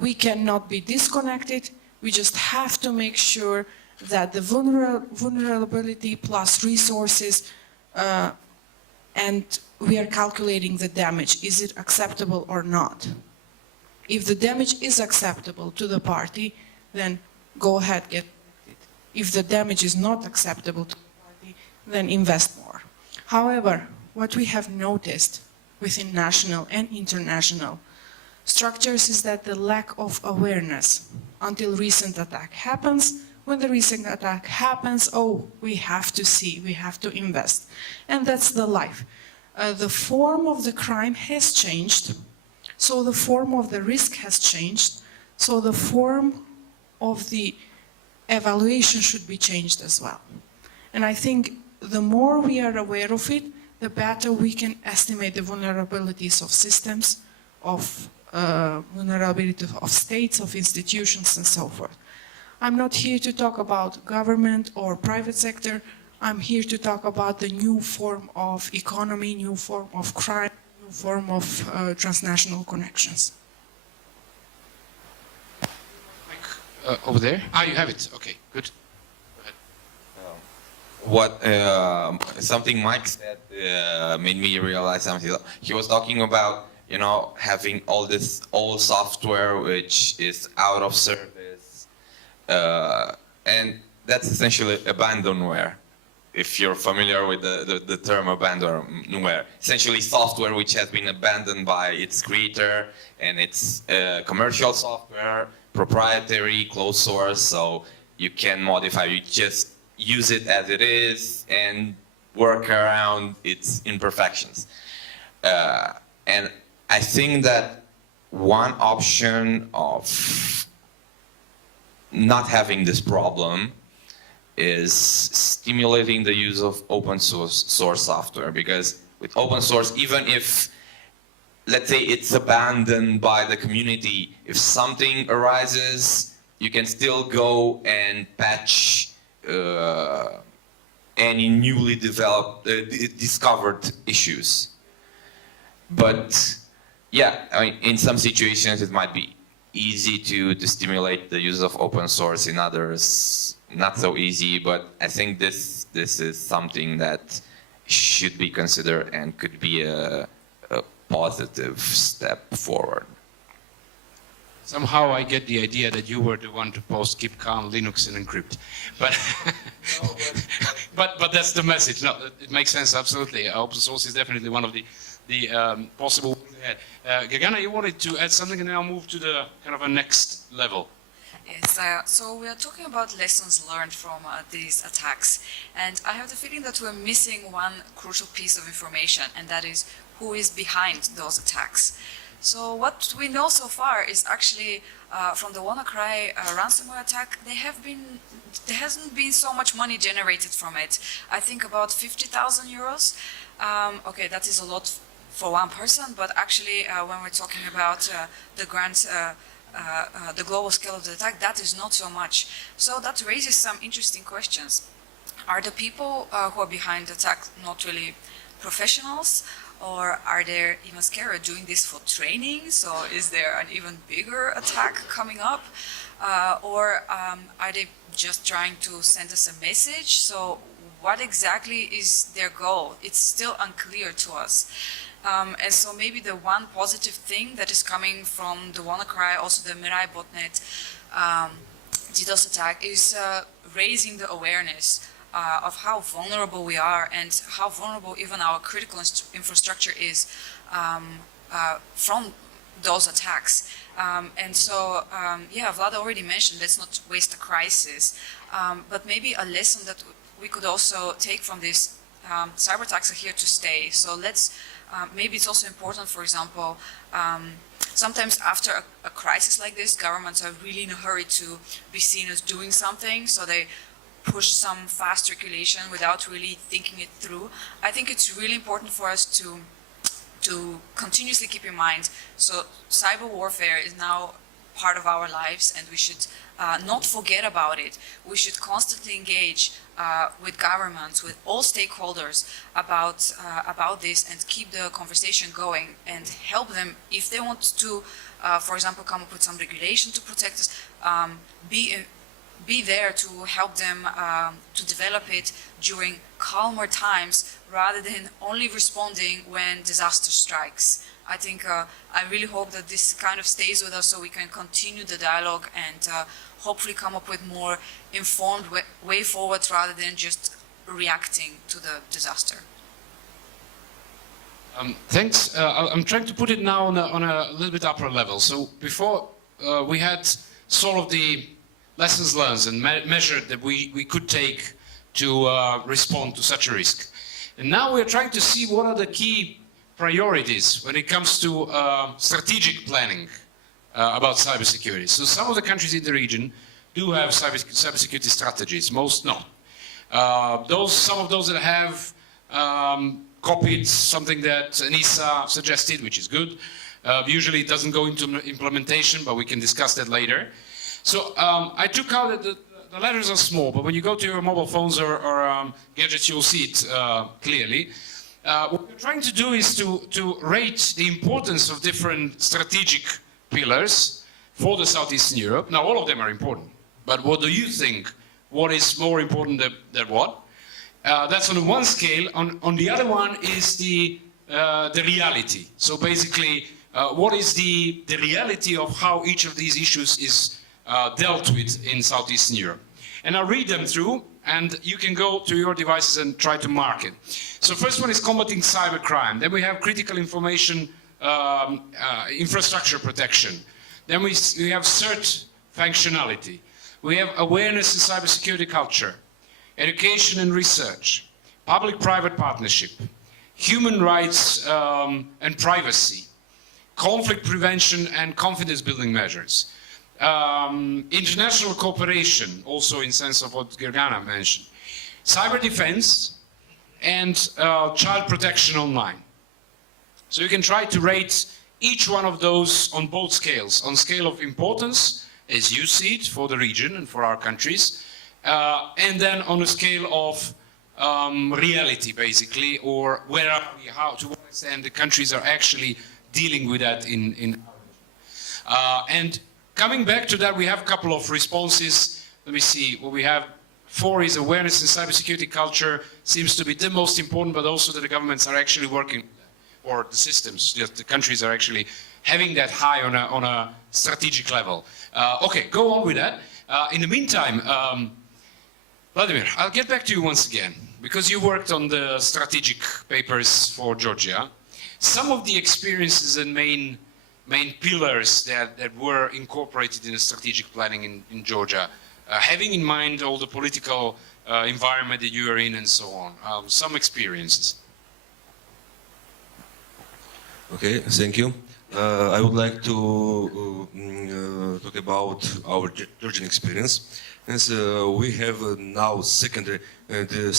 We cannot be disconnected. We just have to make sure that the vulnerability plus resources, and we are calculating the damage. Is it acceptable or not? If the damage is acceptable to the party, then go ahead, get it. If the damage is not acceptable to the party, then invest more. However, what we have noticed within national and international structures is that the lack of awareness until recent attack happens. When the recent attack happens, oh, we have to see, we have to invest. And that's the life. the form of the crime has changed, so the form of the risk has changed, so the form of the evaluation should be changed as well. And I think the more we are aware of it, the better we can estimate the vulnerabilities of systems, of vulnerability of states, of institutions, and so forth. I'm not here to talk about government or private sector. I'm here to talk about the new form of economy, new form of crime, new form of transnational connections. Over there? Ah, you have it. Okay, good. What something Mike said made me realize something. He was talking about, you know, having all this old software which is out of service, and that's essentially abandonware. If you're familiar with the term abandonware, essentially software which has been abandoned by its creator, and it's commercial software, proprietary, closed source, so you can modify, you just use it as it is and work around its imperfections. And I think that one option of not having this problem is stimulating the use of open source software, because with open source, even if, let's say, it's abandoned by the community, if something arises, you can still go and patch any newly developed, discovered issues. But yeah, I mean, in some situations it might be easy to stimulate the use of open source, in others not so easy, but I think this is something that should be considered and could be a positive step forward. Somehow I get the idea that you were the one to post keep calm, Linux, and encrypt. But, but that's the message. No, it makes sense, absolutely. Open source is definitely one of the possible ways ahead. Gagana, you wanted to add something, and then I'll move to the kind of a next level. Yes, so we are talking about lessons learned from these attacks, and I have the feeling that we're missing one crucial piece of information, and that is who is behind those attacks. So what we know so far is actually from the WannaCry ransomware attack, there hasn't been so much money generated from it. I think about 50,000 euros. Okay, that is a lot for one person, but actually when we're talking about the grand the global scale of the attack, that is not so much. So that raises some interesting questions. Are the people who are behind the attack not really professionals, or are they even scared of doing this for training? So is there an even bigger attack coming up? Or are they just trying to send us a message? So what exactly is their goal? It's still unclear to us. And so maybe the one positive thing that is coming from the WannaCry, also the Mirai botnet DDoS attack, is raising the awareness of how vulnerable we are and how vulnerable even our critical infrastructure is from those attacks. And so, yeah, Vlad already mentioned, let's not waste a crisis, but maybe a lesson that we could also take from this, cyber attacks are here to stay. So let's, maybe it's also important, for example, sometimes after a crisis like this, governments are really in a hurry to be seen as doing something, so they push some fast regulation without really thinking it through. I think it's really important for us to continuously keep in mind, so cyber warfare is now part of our lives, and we should not forget about it. We should constantly engage with governments, with all stakeholders about this, and keep the conversation going and help them if they want to, for example, come up with some regulation to protect us, be there to help them to develop it during calmer times rather than only responding when disaster strikes. I think I really hope that this kind of stays with us so we can continue the dialogue and hopefully come up with more informed way forward rather than just reacting to the disaster. Thanks. I'm trying to put it now on a little bit upper level. So before we had sort of the lessons learned and measures that we could take to respond to such a risk. And now we're trying to see what are the key priorities when it comes to strategic planning about cybersecurity. So some of the countries in the region do have cybersecurity strategies, most not. Some of those that have copied something that NISA suggested, which is good. Usually it doesn't go into implementation, but we can discuss that later. So I took out the letters are small, but when you go to your mobile phones or gadgets, you'll see it clearly. What we're trying to do is to rate the importance of different strategic pillars for the Southeastern Europe. Now, all of them are important, but what do you think? What is more important than what? That's on the one scale. On the other one is the reality. So basically, what is the reality of how each of these issues is dealt with in Southeastern Europe? And I'll read them through, and you can go to your devices and try to mark it. So first one is combating cybercrime. Then we have critical information infrastructure protection. Then we have CERT functionality. We have awareness in cybersecurity culture, education and research, public-private partnership, human rights and privacy, conflict prevention and confidence building measures, international cooperation, also in sense of what Gergana mentioned, cyber defense, and child protection online. So you can try to rate each one of those on both scales, on scale of importance, as you see it for the region and for our countries, and then on a scale of reality, basically, or where are we, how, to what extent the countries are actually dealing with that in our region. And coming back to that, we have a couple of responses. Let me see, what we have. 4 is awareness in cybersecurity culture, seems to be the most important, but also that the governments are actually working, or the systems, the countries are actually having that high on a strategic level. Okay, go on with that. In the meantime, Vladimir, I'll get back to you once again, because you worked on the strategic papers for Georgia. Some of the experiences and main pillars that were incorporated in the strategic planning in Georgia, having in mind all the political environment that you are in and so on, some experiences. Okay, thank you. I would like to talk about our Georgian experience. As we have now second the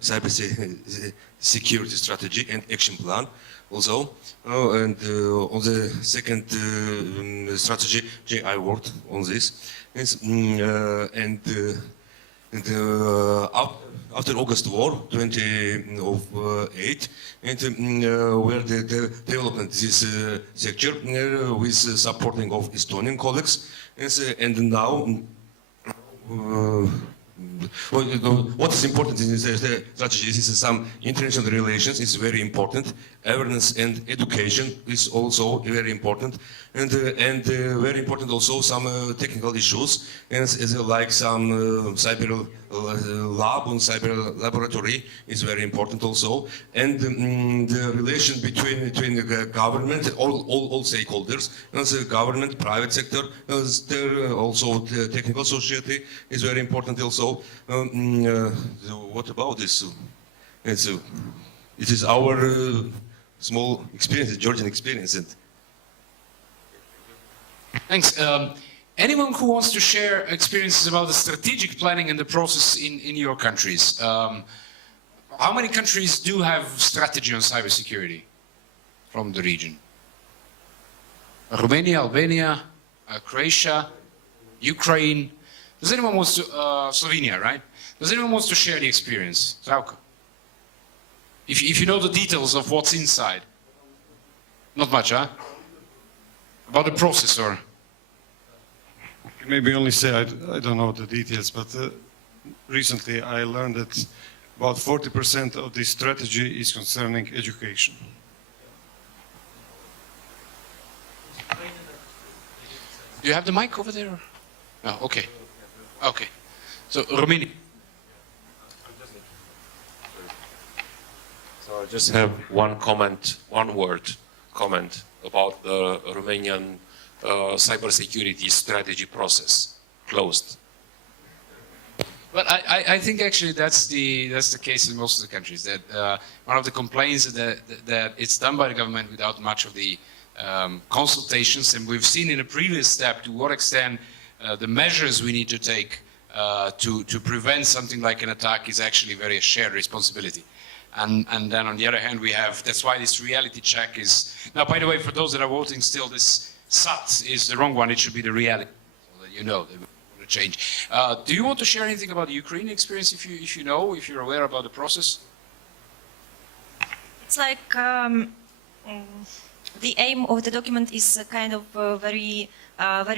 cybersecurity strategy and action plan also. And on the second strategy, I worked on this. After August War, 2008, and where the development this sector with supporting of Estonian colleagues, and now what is important in this strategy is some international relations is very important. Awareness and education is also very important, and very important also some technical issues, and like some cyber lab and cyber laboratory is very important also, and the relation between the government, all stakeholders, and the government, private sector, also the technical society is very important also. What about this? It is our small experience, Georgian experience. Thanks. Anyone who wants to share experiences about the strategic planning and the process in your countries? How many countries do have strategy on cybersecurity from the region? Romania, Albania, Croatia, Ukraine. Does anyone want to, Slovenia, right? Does anyone want to share the experience? Zdravko? If you know the details of what's inside. Not much, huh? About the process, or? Maybe only say I don't know the details, but recently I learned that about 40% of the strategy is concerning education. Do you have the mic over there? Oh, okay. Okay. So, Romania. So I just have one comment, one word comment about the Romanian cybersecurity strategy process. Closed. But I think actually that's the case in most of the countries, that one of the complaints is that it's done by the government without much of the consultations, and we've seen in a previous step to what extent the measures we need to take to prevent something like an attack is actually very a shared responsibility. And then on the other hand, we have, that's why this reality check is, now by the way, for those that are voting still, this SAT is the wrong one, it should be the reality, so that you know they will change. Do you want to share anything about the Ukrainian experience, if you know, if you're aware about the process? It's like the aim of the document is kind of very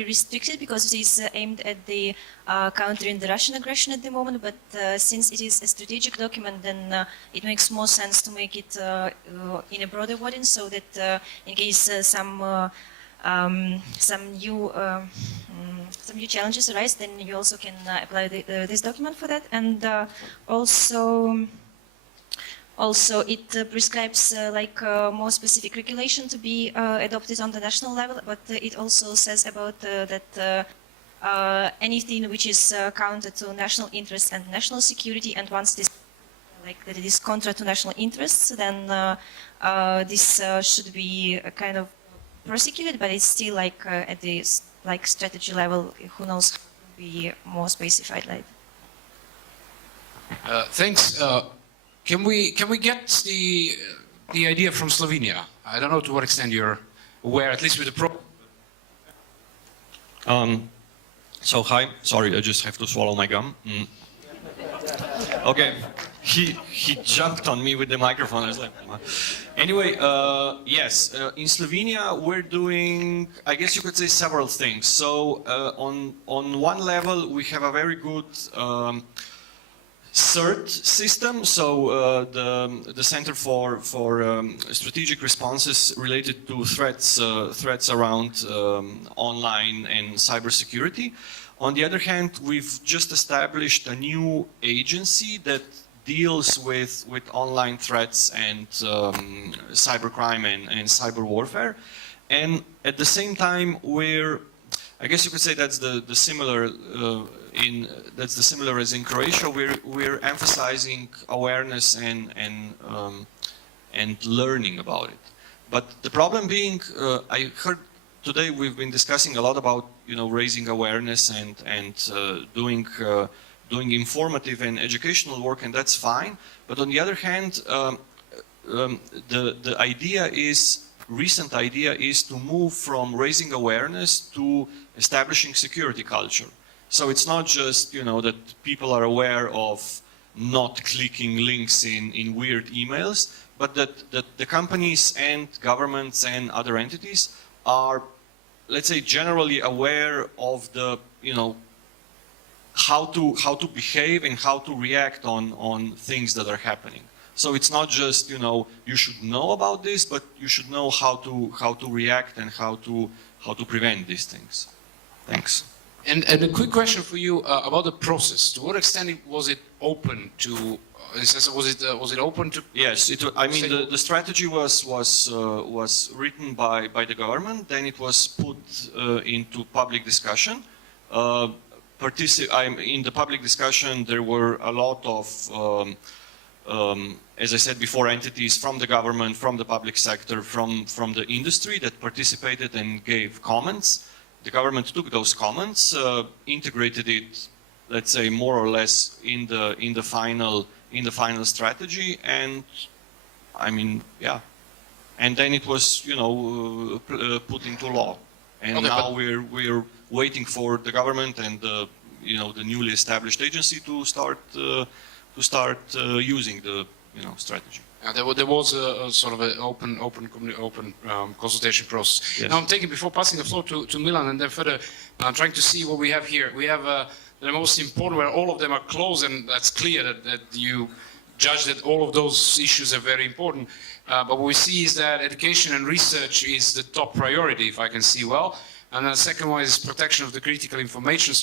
restricted, because it is aimed at the countering the Russian aggression at the moment. But since it is a strategic document, then it makes more sense to make it in a broader audience, so that in case some new challenges arise, then you also can apply this document for that. And also, it prescribes more specific regulation to be adopted on the national level, but it also says about that anything which is counter to national interests and national security, and once this, that it is contrary to national interests, then this should be kind of prosecuted, but it's still at the strategy level. Who knows, be more specified later. Thanks. Can we get the idea from Slovenia? I don't know to what extent you're aware, at least with the problem. So hi, sorry, I just have to swallow my gum. Okay, he jumped on me with the microphone. I was like, anyway, yes, in Slovenia we're doing, I guess you could say, several things. So on one level we have a very good CERT system, so the Center for Strategic Responses related to threats around online and cybersecurity. On the other hand, we've just established a new agency that deals with online threats and cybercrime and cyber warfare. And at the same time, I guess you could say that's the similar that's the similar as in Croatia. We're emphasizing awareness and learning about it. But the problem being, I heard today we've been discussing a lot about raising awareness and doing informative and educational work, and that's fine. But on the other hand, the idea is. Recent idea is to move from raising awareness to establishing security culture. So it's not just, that people are aware of not clicking links in weird emails, but that the companies and governments and other entities are, let's say, generally aware of the, how to behave and how to react on things that are happening. So it's not just, you should know about this, but you should know how to react and how to prevent these things. Thanks. And a quick question for you about the process. To what extent was it open to? Was it open to? Yes, I mean the strategy was written by the government. Then it was put into public discussion. In the public discussion, there were a lot of. As I said before, entities from the government, from the public sector, from the industry that participated and gave comments. The government took those comments, integrated it, let's say, more or less in the final strategy, and I mean, yeah. And then it was, put into law. And okay, now we're waiting for the government and the newly established agency to start using the strategy. There was a sort of an open consultation process. Yes. Now I'm taking, before passing the floor to Milan and then further, I'm trying to see what we have here. We have the most important, where all of them are closed, and that's clear that you judge that all of those issues are very important. But what we see is that education and research is the top priority, if I can see well. And then the second one is protection of the critical information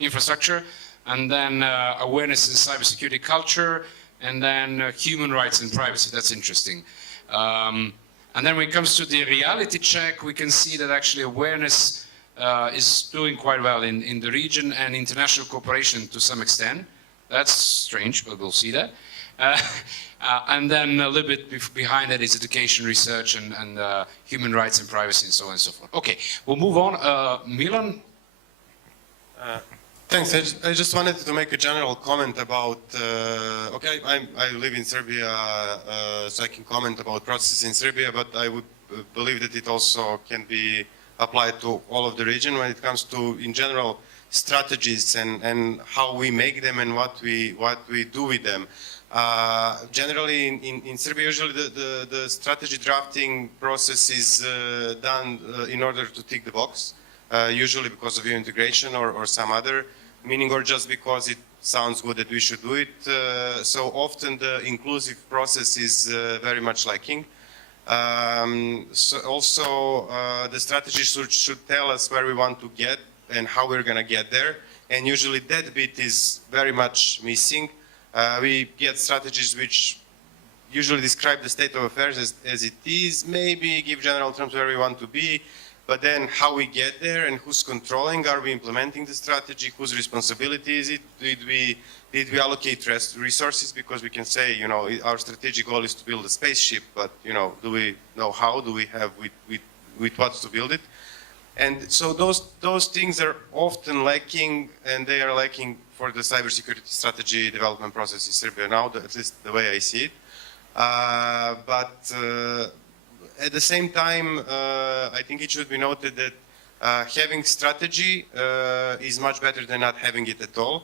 infrastructure, and then awareness in cybersecurity culture, and then human rights and privacy. That's interesting. And then when it comes to the reality check, we can see that actually awareness is doing quite well in the region, and international cooperation to some extent. That's strange, but we'll see that. And then a little bit behind that is education, research, and human rights and privacy, and so on and so forth. Okay, we'll move on. Milan? Thanks. I just wanted to make a general comment about, okay, I live in Serbia, so I can comment about processes in Serbia, but I would believe that it also can be applied to all of the region when it comes to, in general, strategies and how we make them and what we do with them. Generally, in Serbia, usually the strategy drafting process is done in order to tick the box, usually because of your integration or some other meaning, or just because it sounds good that we should do it. So often the inclusive process is very much lacking. So also, the strategy should tell us where we want to get and how we're going to get there. And usually that bit is very much missing. We get strategies which usually describe the state of affairs as it is, maybe give general terms where we want to be, but then how we get there and who's controlling, are we implementing the strategy, whose responsibility is it, did we allocate resources, because we can say, you know, our strategic goal is to build a spaceship, but, you know, do we know how, do we have with what to build it? And so those things are often lacking, and they are lacking for the cybersecurity strategy development process in Serbia now, at least the way I see it. But at the same time, I think it should be noted that having strategy is much better than not having it at all,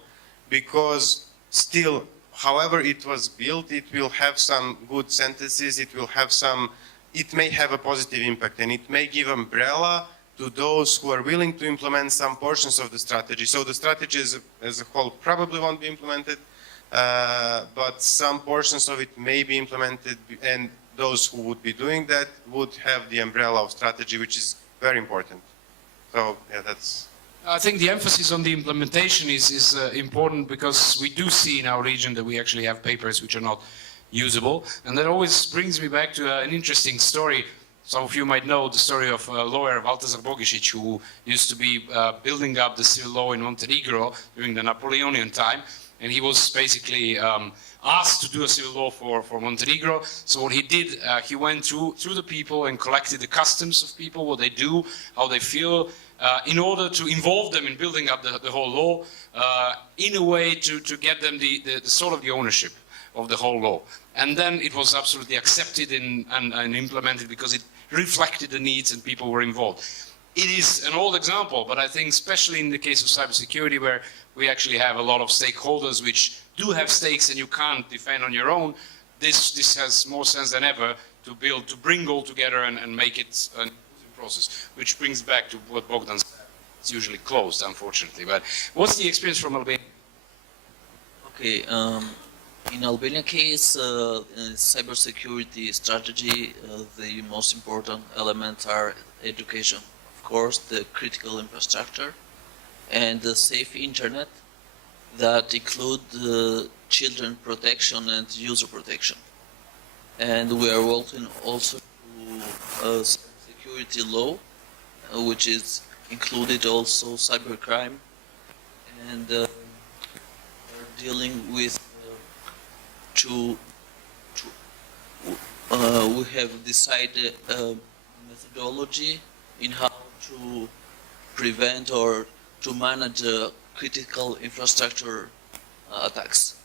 because still, however it was built, it will have some good sentences, it may have a positive impact, and it may give umbrella to those who are willing to implement some portions of the strategy. So the strategy as a whole probably won't be implemented, but some portions of it may be implemented, and those who would be doing that would have the umbrella of strategy, which is very important. So yeah, that's... I think the emphasis on the implementation is important, because we do see in our region that we actually have papers which are not usable. And that always brings me back to an interesting story. Some of you might know the story of lawyer Valtazar Bogišić, who used to be building up the civil law in Montenegro during the Napoleonian time. And he was basically asked to do a civil law for Montenegro. So what he did, he went through the people and collected the customs of people, what they do, how they feel, in order to involve them in building up the whole law, in a way to get them the sort of the ownership of the whole law. And then it was absolutely accepted and implemented, because it reflected the needs and people were involved. It is an old example, but I think especially in the case of cybersecurity, where we actually have a lot of stakeholders which do have stakes and you can't defend on your own, this has more sense than ever to bring all together and make it an inclusive process, which brings back to what Bogdan said. It's usually closed, unfortunately. But what's the experience from Albania? Okay, in Albania case, cybersecurity strategy, the most important elements are education, of course, the critical infrastructure, and the safe internet that include children protection and user protection. And we are working also to security law, which is included also cybercrime, and we're dealing with we have decided a methodology in how to prevent or to manage critical infrastructure attacks.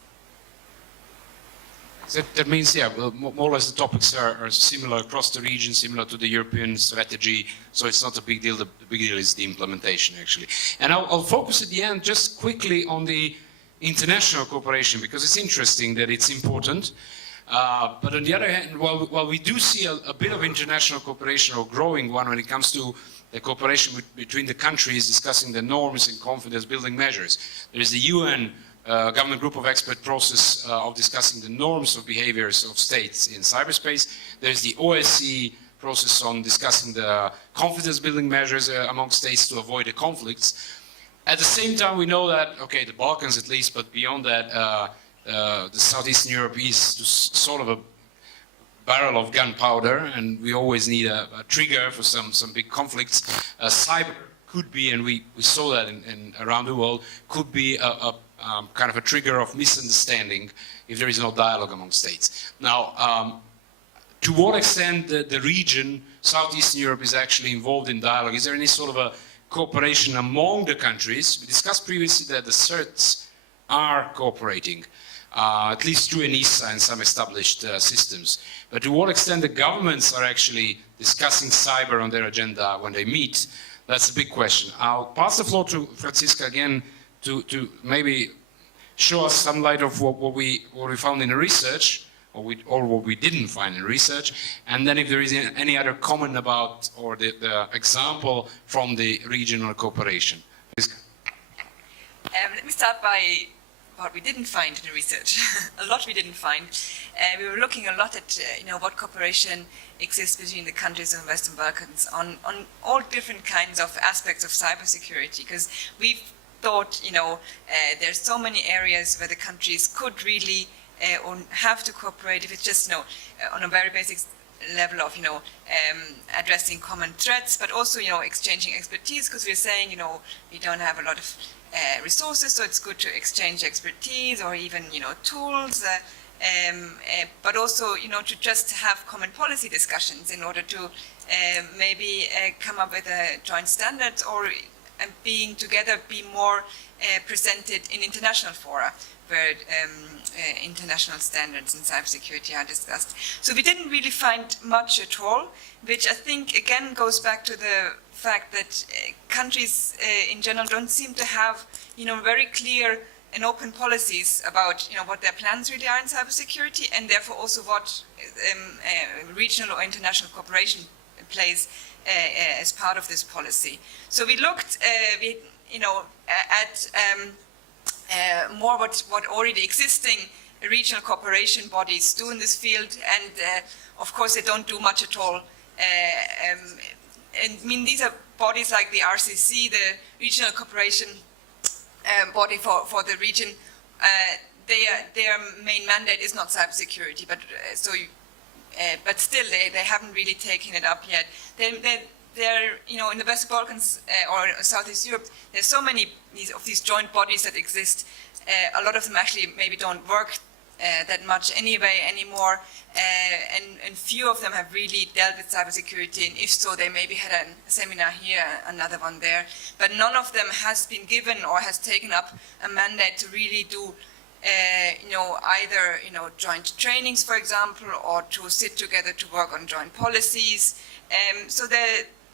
That means, yeah, well, more or less the topics are similar across the region, similar to the European strategy, so it's not a big deal. The big deal is the implementation, actually. And I'll focus at the end just quickly on the international cooperation, because it's interesting that it's important. But on the other hand, while we do see a bit of international cooperation, or growing one, when it comes to the cooperation between the countries discussing the norms and confidence building measures. There is the UN government group of expert process of discussing the norms of behaviors of states in cyberspace. There is the OSCE process on discussing the confidence building measures among states to avoid the conflicts. At the same time, we know that, okay, the Balkans at least, but beyond that, the Southeastern Europe is sort of a barrel of gunpowder, and we always need a trigger for some big conflicts. Cyber could be, and we saw that around the world, could be kind of a trigger of misunderstanding if there is no dialogue among states. Now, to what extent the region, Southeastern Europe, is actually involved in dialogue? Is there any sort of a cooperation among the countries? We discussed previously that the CERTs are cooperating, at least through ENISA and some established systems. But to what extent the governments are actually discussing cyber on their agenda when they meet, that's a big question. I'll pass the floor to Franziska again to maybe show us some light of what we found in the research, or what we didn't find in research, and then if there is any other comment about, or the example from the regional cooperation. Let me start by what we didn't find in the research. A lot we didn't find. We were looking a lot at what cooperation exists between the countries of the Western Balkans on all different kinds of aspects of cybersecurity, because we thought there's so many areas where the countries could really or have to cooperate if it's just on a very basic level of addressing common threats, but also exchanging expertise, because we're saying we don't have a lot of resources, so it's good to exchange expertise or even tools, but also to just have common policy discussions in order to maybe come up with a joint standards, or being together be more presented in international fora where international standards in cybersecurity are discussed. So we didn't really find much at all, which I think again goes back to the fact that countries in general don't seem to have very clear and open policies about what their plans really are in cybersecurity, and therefore also what regional or international cooperation plays as part of this policy. So we looked at more what already existing regional cooperation bodies do in this field, and of course they don't do much at all. And I mean, these are bodies like the RCC, the Regional Cooperation Body for the region. Their main mandate is not cybersecurity, but but still they haven't really taken it up yet. They're in the West Balkans or Southeast Europe, there's so many of these joint bodies that exist. A lot of them actually maybe don't work that much anyway anymore, and few of them have really dealt with cybersecurity, and if so, they maybe had a seminar here, another one there, but none of them has been given or has taken up a mandate to really do either joint trainings, for example, or to sit together to work on joint policies. So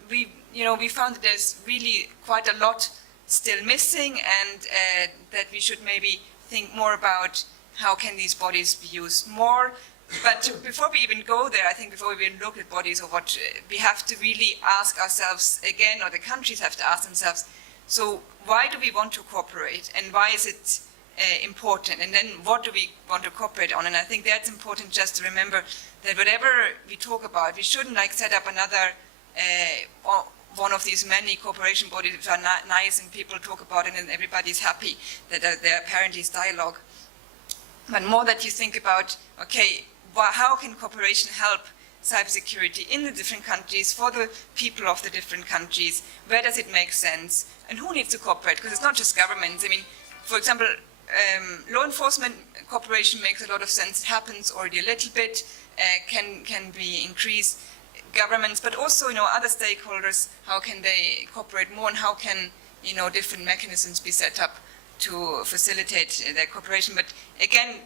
we found that there's really quite a lot still missing, and that we should maybe think more about how can these bodies be used more. But before we even go there, I think before we even look at bodies or what, we have to really ask ourselves again, or the countries have to ask themselves, so why do we want to cooperate, and why is it important, and then what do we want to cooperate on? And I think that's important just to remember that whatever we talk about, we shouldn't set up another one of these many cooperation bodies which are nice and people talk about it and everybody's happy that there apparently is dialogue. But more that you think about, okay, how can cooperation help cybersecurity in the different countries, for the people of the different countries? Where does it make sense? And who needs to cooperate? Because it's not just governments. I mean, for example, law enforcement cooperation makes a lot of sense. It happens already a little bit, can be increased. Governments, but also other stakeholders, how can they cooperate more, and how can different mechanisms be set up to facilitate their cooperation? But again,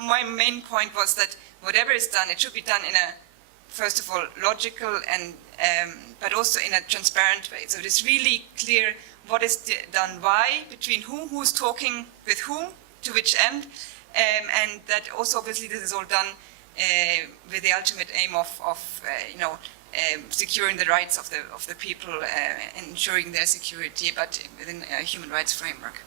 my main point was that whatever is done, it should be done in a, first of all, logical and but also in a transparent way. So it is really clear what is done, why, between who's talking with whom, to which end, and that also obviously this is all done with the ultimate aim of securing the rights of the people, ensuring their security, but within a human rights framework.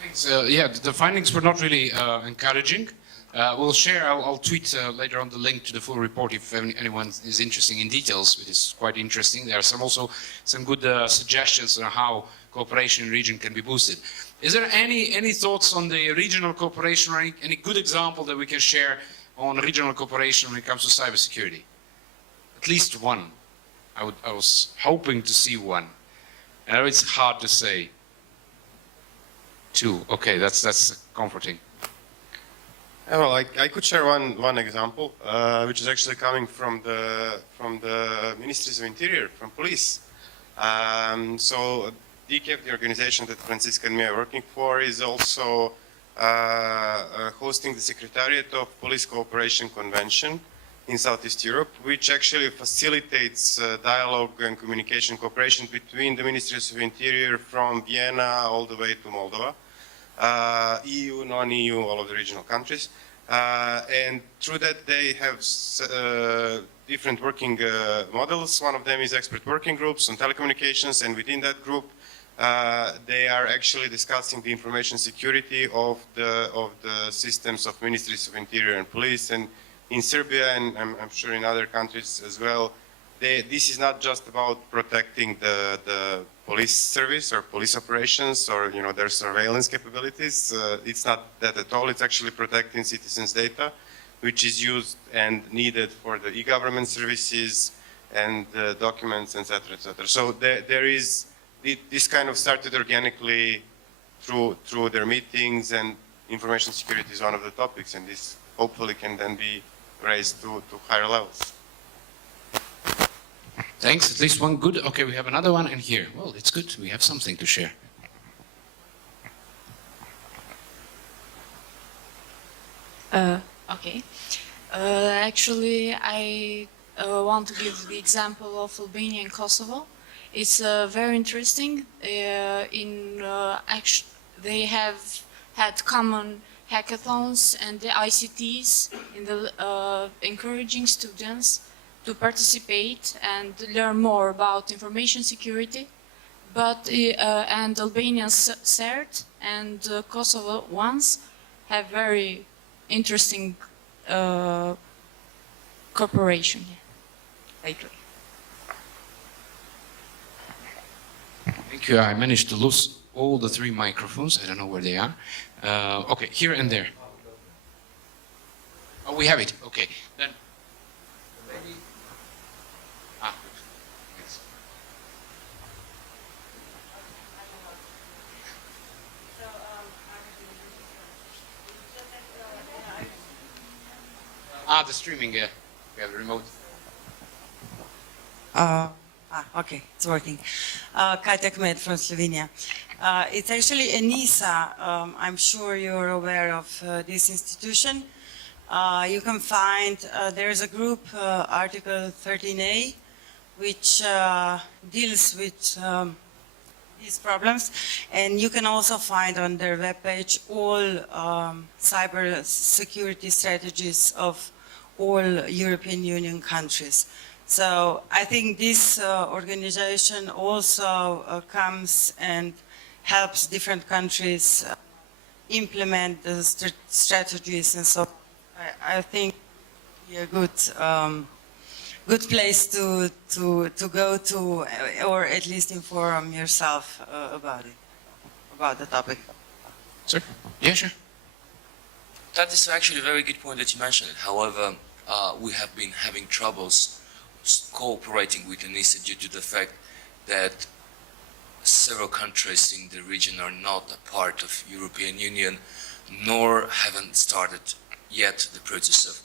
Thanks. Yeah, the findings were not really encouraging. We'll share, I'll tweet later on the link to the full report if anyone is interested in details, which is quite interesting. There are also some good suggestions on how cooperation in the region can be boosted. Is there any thoughts on the regional cooperation, or any good example that we can share on regional cooperation when it comes to cybersecurity? At least one. I was hoping to see one. I know it's hard to say. 2. Okay, that's comforting. Well, I could share one example, which is actually coming from the Ministries of Interior, from police. So DCAP, the organization that Francisca and me are working for, is also hosting the Secretariat of Police Cooperation Convention in Southeast Europe, which actually facilitates dialogue and communication cooperation between the Ministries of Interior from Vienna all the way to Moldova. EU, non-EU, all of the regional countries. And through that they have different working models. One of them is expert working groups on telecommunications, and within that group they are actually discussing the information security of the systems of Ministries of Interior and Police. And in Serbia, and I'm sure in other countries as well, this is not just about protecting the police service or police operations or their surveillance capabilities. It's not that at all. It's actually protecting citizens' data, which is used and needed for the e-government services and documents, etc., etc. So there is this kind of started organically through their meetings, and information security is one of the topics, and this hopefully can then be raised to higher levels. Thanks. At least one good. Okay, we have another one in here. Well, it's good. We have something to share. Okay. Actually, I want to give the example of Albania and Kosovo. It's very interesting. They have had common hackathons and the ICTs in the encouraging students to participate and learn more about information security. But and Albania's CERT and Kosovo ones have very interesting cooperation. Thank you. I managed to lose all the 3 microphones. I don't know where they are. Okay, here and there. Oh, we have it. Okay, then. Maybe. Ah, thanks. The streaming. We have the remote. Okay, it's working. Katja Kmet from Slovenia. It's actually ENISA. I'm sure you're aware of this institution. You can find, there's a group, Article 13A, which deals with these problems. And you can also find on their webpage all cyber security strategies of all European Union countries. So I think this organization also comes and helps different countries implement the strategies, and so I think a good place to go to, or at least inform yourself about it, about the topic. Sir? Yeah, sure. That is actually a very good point that you mentioned. However, we have been having troubles cooperating with ENISA due to the fact that several countries in the region are not a part of European Union, nor haven't started yet the process of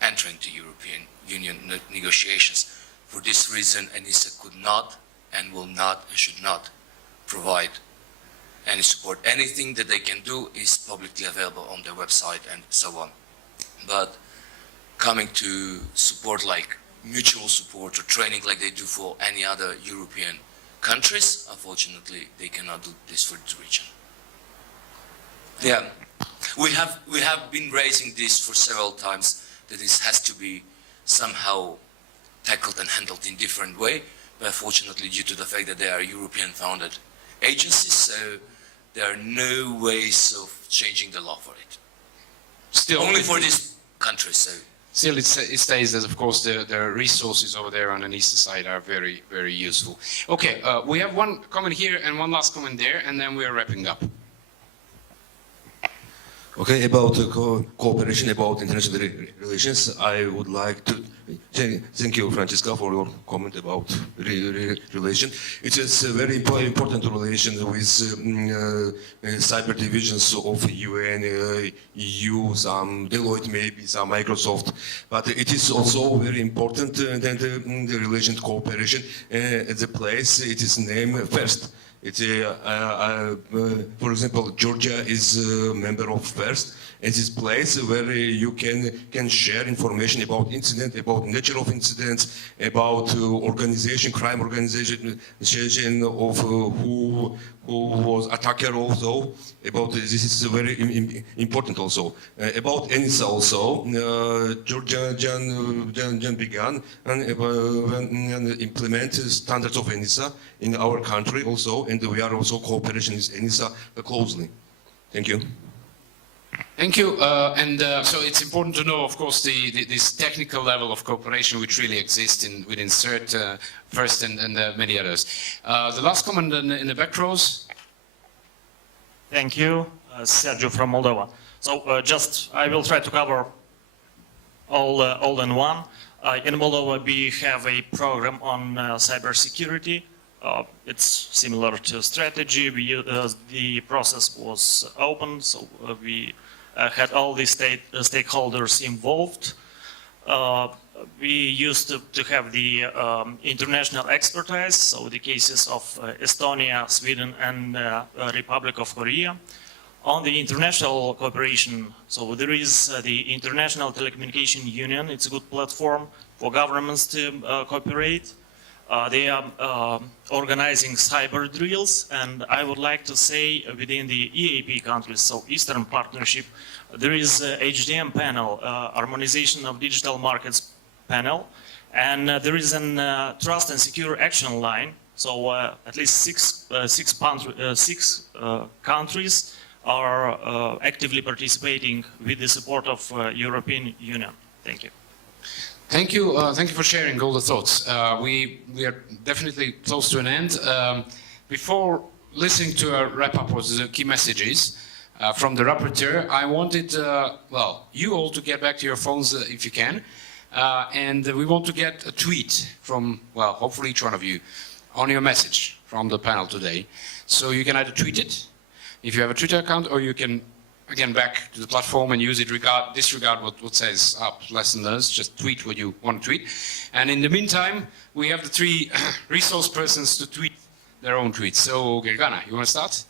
entering the European Union negotiations. For this reason, ENISA could not and will not and should not provide any support. Anything that they can do is publicly available on their website and so on. But coming to support like mutual support or training like they do for any other European countries, unfortunately, they cannot do this for the region. Yeah, we have been raising this for several times, that this has to be somehow tackled and handled in different way, but unfortunately due to the fact that they are European-founded agencies, so there are no ways of changing the law for it. Still, only for this country, so. Still, it stays that, of course, the resources over there on the eastern side are very, very useful. Okay, we have one comment here and one last comment there, and then we are wrapping up. Okay, about cooperation, about international relations, I would like to thank you, Francesca, for your comment about relation. It is a very important relation with cyber divisions of UN, EU, some Deloitte, maybe some Microsoft. But it is also very important that the relation cooperation at the place it is named first. It's for example, Georgia is a member of FIRST, and this place where you can share information about incident, about nature of incidents, about organization, crime organization of who was attacker also. About this is very important also. About ENISA also, Georgia began and implement standards of ENISA in our country also, and we are also cooperation with ENISA closely. Thank you. Thank you. So it's important to know, of course, this technical level of cooperation which really exists within CERT, FIRST, and many others. The last comment in the back rows. Thank you, Sergio from Moldova. So I will try to cover all in one. In Moldova, we have a program on cybersecurity. It's similar to strategy. The process was open, so we had all the stakeholders involved. We used to have the international expertise, so the cases of Estonia, Sweden, and Republic of Korea. On the international cooperation, so there is the International Telecommunication Union. It's a good platform for governments to cooperate. They are organizing cyber drills, and I would like to say within the EAP countries, so Eastern Partnership, there is a HDM panel, Harmonization of Digital Markets panel, and there is a Trust and Secure Action Line, so at least six countries are actively participating with the support of European Union. Thank you. Thank you for sharing all the thoughts. We are definitely close to an end. Before listening to a wrap-up of the key messages from the rapporteur, I wanted, you all to get back to your phones if you can. And we want to get a tweet from, hopefully each one of you, on your message from the panel today. So you can either tweet it, if you have a Twitter account, or you can again back to the platform and use it, disregard what says up lessons, just tweet what you want to tweet. And in the meantime, we have the three resource persons to tweet their own tweets. So Gergana, you want to start?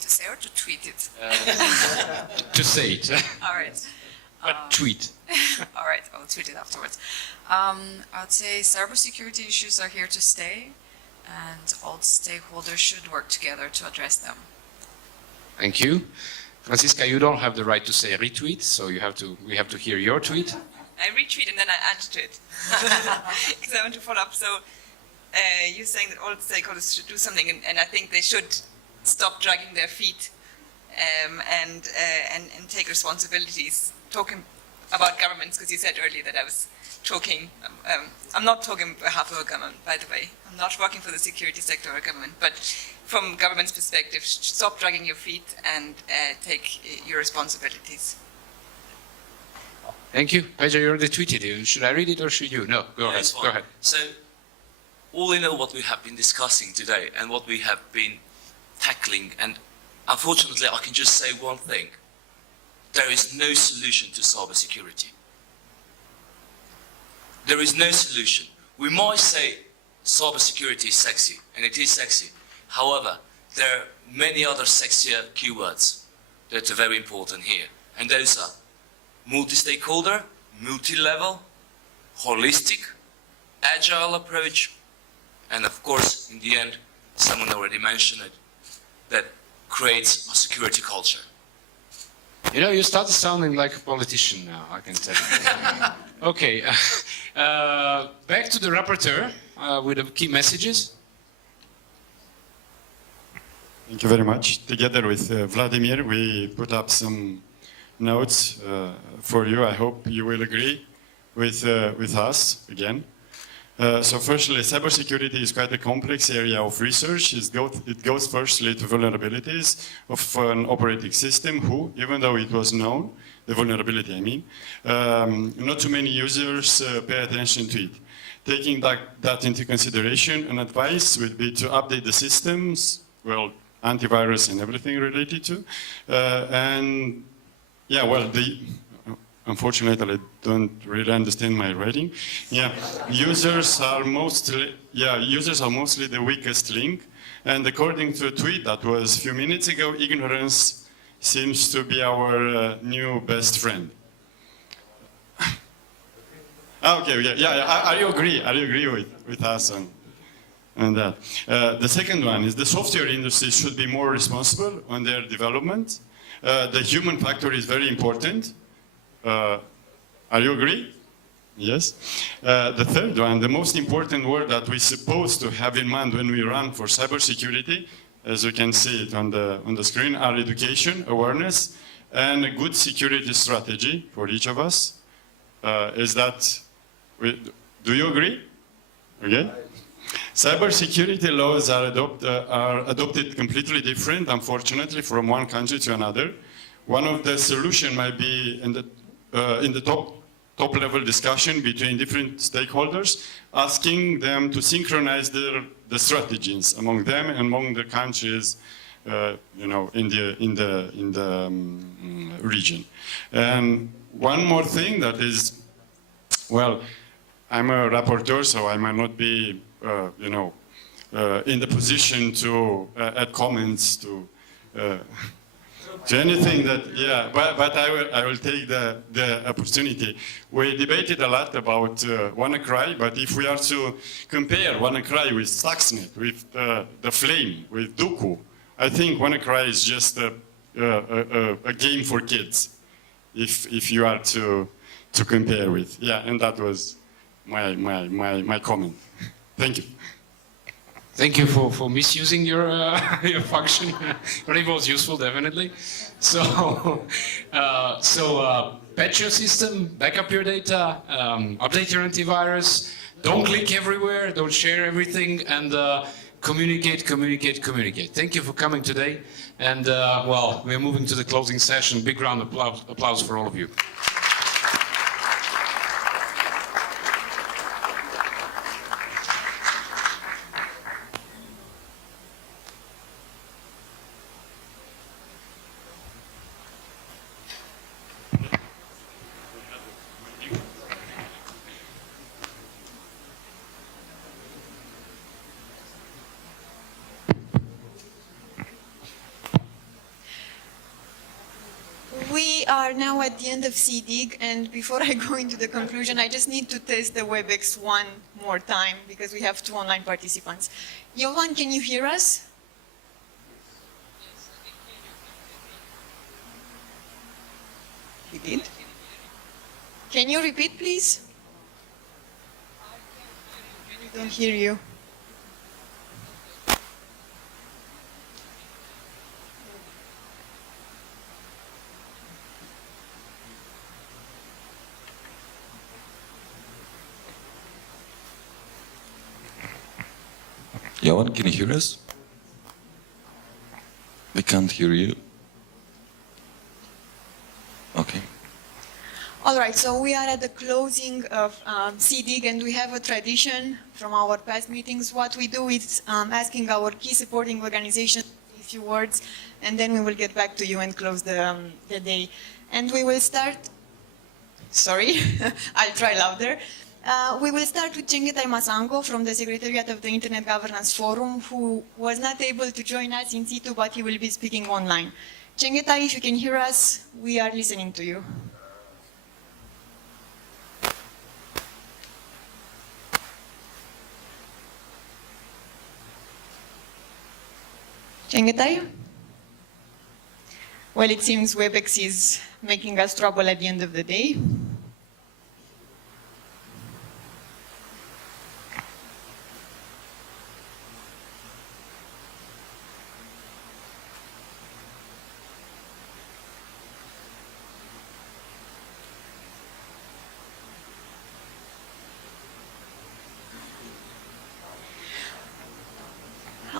To say or to tweet it? To say it. All right. But tweet. All right, I'll tweet it afterwards. I'd say cybersecurity issues are here to stay, and all stakeholders should work together to address them. Thank you. Francisca, you don't have the right to say retweet, so we have to hear your tweet. I retweet and then I add to it, because I want to follow up. So you're saying that all stakeholders should do something, and I think they should stop dragging their feet and take responsibilities. Talking about governments, because you said earlier that I was talking, I'm not talking on behalf of a government, by the way. I'm not working for the security sector or a government, but from government's perspective, stop dragging your feet and take your responsibilities. Thank you. Peja, you already tweeted it. Should I read it or should you? No, go ahead. Go ahead. So, all in all, what we have been discussing today and what we have been tackling, and unfortunately, I can just say one thing. There is no solution to cybersecurity. There is no solution. We might say cybersecurity is sexy, and it is sexy. However, there are many other sexier keywords that are very important here. And those are multi-stakeholder, multi-level, holistic, agile approach, and of course, in the end, someone already mentioned it, that creates a security culture. You know, you started sounding like a politician now, I can tell you. Okay, back to the rapporteur with the key messages. Thank you very much. Together with Vladimir, we put up some notes for you. I hope you will agree with us again. So firstly, cybersecurity is quite a complex area of research. It goes firstly to vulnerabilities of an operating system who, even though it was known, the vulnerability I mean, not too many users pay attention to it. Taking that into consideration, an advice would be to update the systems, well, antivirus and everything related to. And yeah, well, unfortunately, I don't really understand my writing. Yeah, users are mostly the weakest link. And according to a tweet that was a few minutes ago, ignorance seems to be our new best friend. Okay, yeah. Are you agree with us on that? The second one is the software industry should be more responsible on their development. The human factor is very important. Are you agree? Yes. The third one, the most important word that we're supposed to have in mind when we run for cybersecurity, as you can see it on the screen, are education, awareness, and a good security strategy for each of us. Do you agree? Okay. Cybersecurity laws are adopted completely different, unfortunately, from one country to another. One of the solutions might be in the top level discussion between different stakeholders, asking them to synchronize the strategies among them and among the countries, in the region. And one more thing that is, well, I'm a rapporteur, so I might not be, in the position to add comments to anything that, yeah, but I will take the opportunity. We debated a lot about WannaCry, but if we are to compare WannaCry with Stuxnet, with the Flame, with Duku, I think WannaCry is just a game for kids, if you are to compare with. Yeah, and that was my comment. Thank you. Thank you for misusing your your function, but it was useful, definitely. So, patch your system, back up your data, update your antivirus, don't click everywhere, don't share everything, and communicate. Thank you for coming today, and well, we're moving to the closing session. Big round of applause for all of you. We are now at the end of SEEDIG, and before I go into the conclusion, I just need to test the WebEx one more time because we have 2 online participants. Jovan, can you hear us? He did. Can you repeat, please? I don't hear you. Jovan, can you hear us? We can't hear you. Okay. All right, so we are at the closing of SEEDIG, and we have a tradition from our past meetings. What we do is asking our key supporting organizations a few words, and then we will get back to you and close the day. And we will start, sorry, I'll try louder. We will start with Chengetai Masango from the Secretariat of the Internet Governance Forum, who was not able to join us in situ, but he will be speaking online. Chengetai, if you can hear us, we are listening to you. Chengetai? Well, it seems WebEx is making us trouble at the end of the day.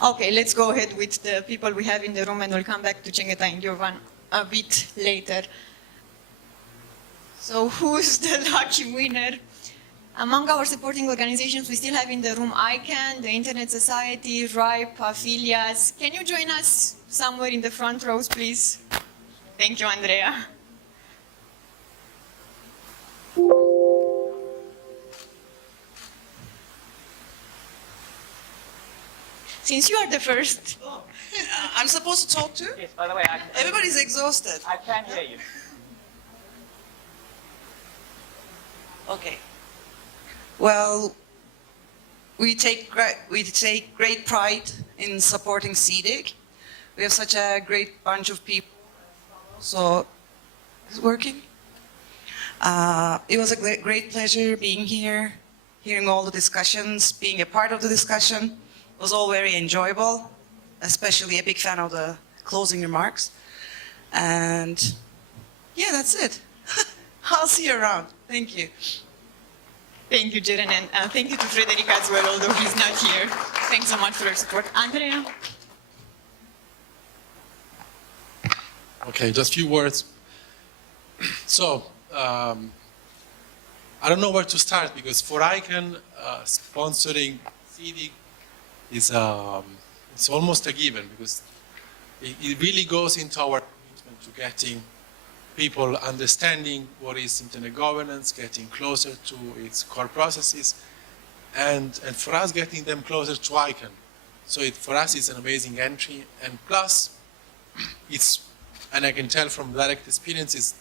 Okay, let's go ahead with the people we have in the room, and we'll come back to Cengeta and Jovan a bit later. So who's the lucky winner? Among our supporting organizations, we still have in the room ICANN, the Internet Society, RIPE, Affiliates. Can you join us somewhere in the front rows, please? Thank you, Andrea. Since you are the first. I'm supposed to talk too? Yes, by the way, everybody's exhausted. I can hear you. Okay. Well, we take great pride in supporting SEEDIG. We have such a great bunch of people. So, is it working? It was a great pleasure being here, hearing all the discussions, being a part of the discussion. It was all very enjoyable, especially a big fan of the closing remarks. And yeah, that's it. I'll see you around. Thank you. Thank you, Jeren, and thank you to Frederic as well, although he's not here. Thanks so much for your support. Andrea? Okay, just a few words. So, I don't know where to start, because for ICANN, sponsoring SEEDIG is it's almost a given, because it really goes into our commitment to getting people understanding what is internet governance, getting closer to its core processes, and for us getting them closer to ICANN. So for us it's an amazing entry, and plus and I can tell from direct experience, is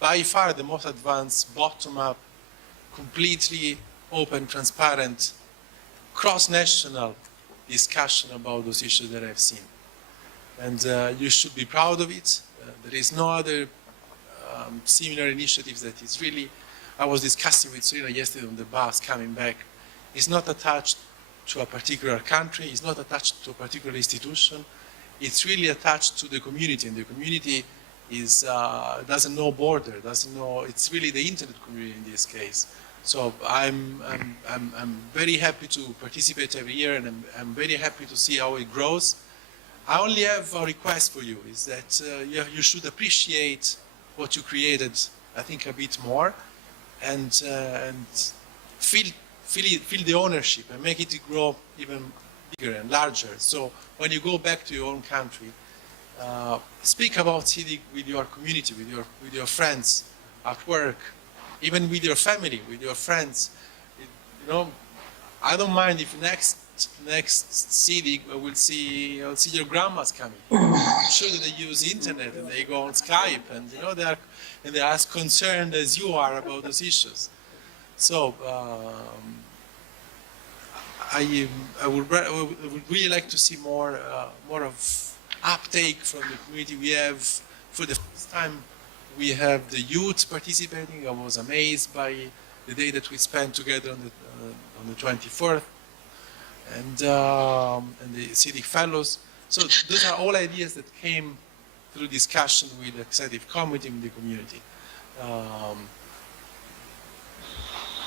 by far the most advanced bottom-up, completely open, transparent, cross-national discussion about those issues that I've seen. And you should be proud of it. There is no other similar initiatives that is really, I was discussing with Serena yesterday on the bus coming back, it's not attached to a particular country, it's not attached to a particular institution, it's really attached to the community, and the community is, doesn't know border, doesn't know, it's really the internet community in this case. So I'm very happy to participate every year, and I'm very happy to see how it grows. I only have a request for you, is that you should appreciate what you created, I think, a bit more, and feel the ownership and make it grow even bigger and larger. So when you go back to your own country, speak about SEEDIG with your community, with your friends at work, even with your family, with your friends. You know, I don't mind if next SEEDIG I'll see your grandmas coming. I'm sure that they use internet and they go on Skype, and you know they're as concerned as you are about those issues. So I would really like to see more of uptake from the community. We have, for the first time, we have the youth participating. I was amazed by the day that we spent together on the 24th, and the SEEDIG fellows. So those are all ideas that came through discussion with the executive committee and the community.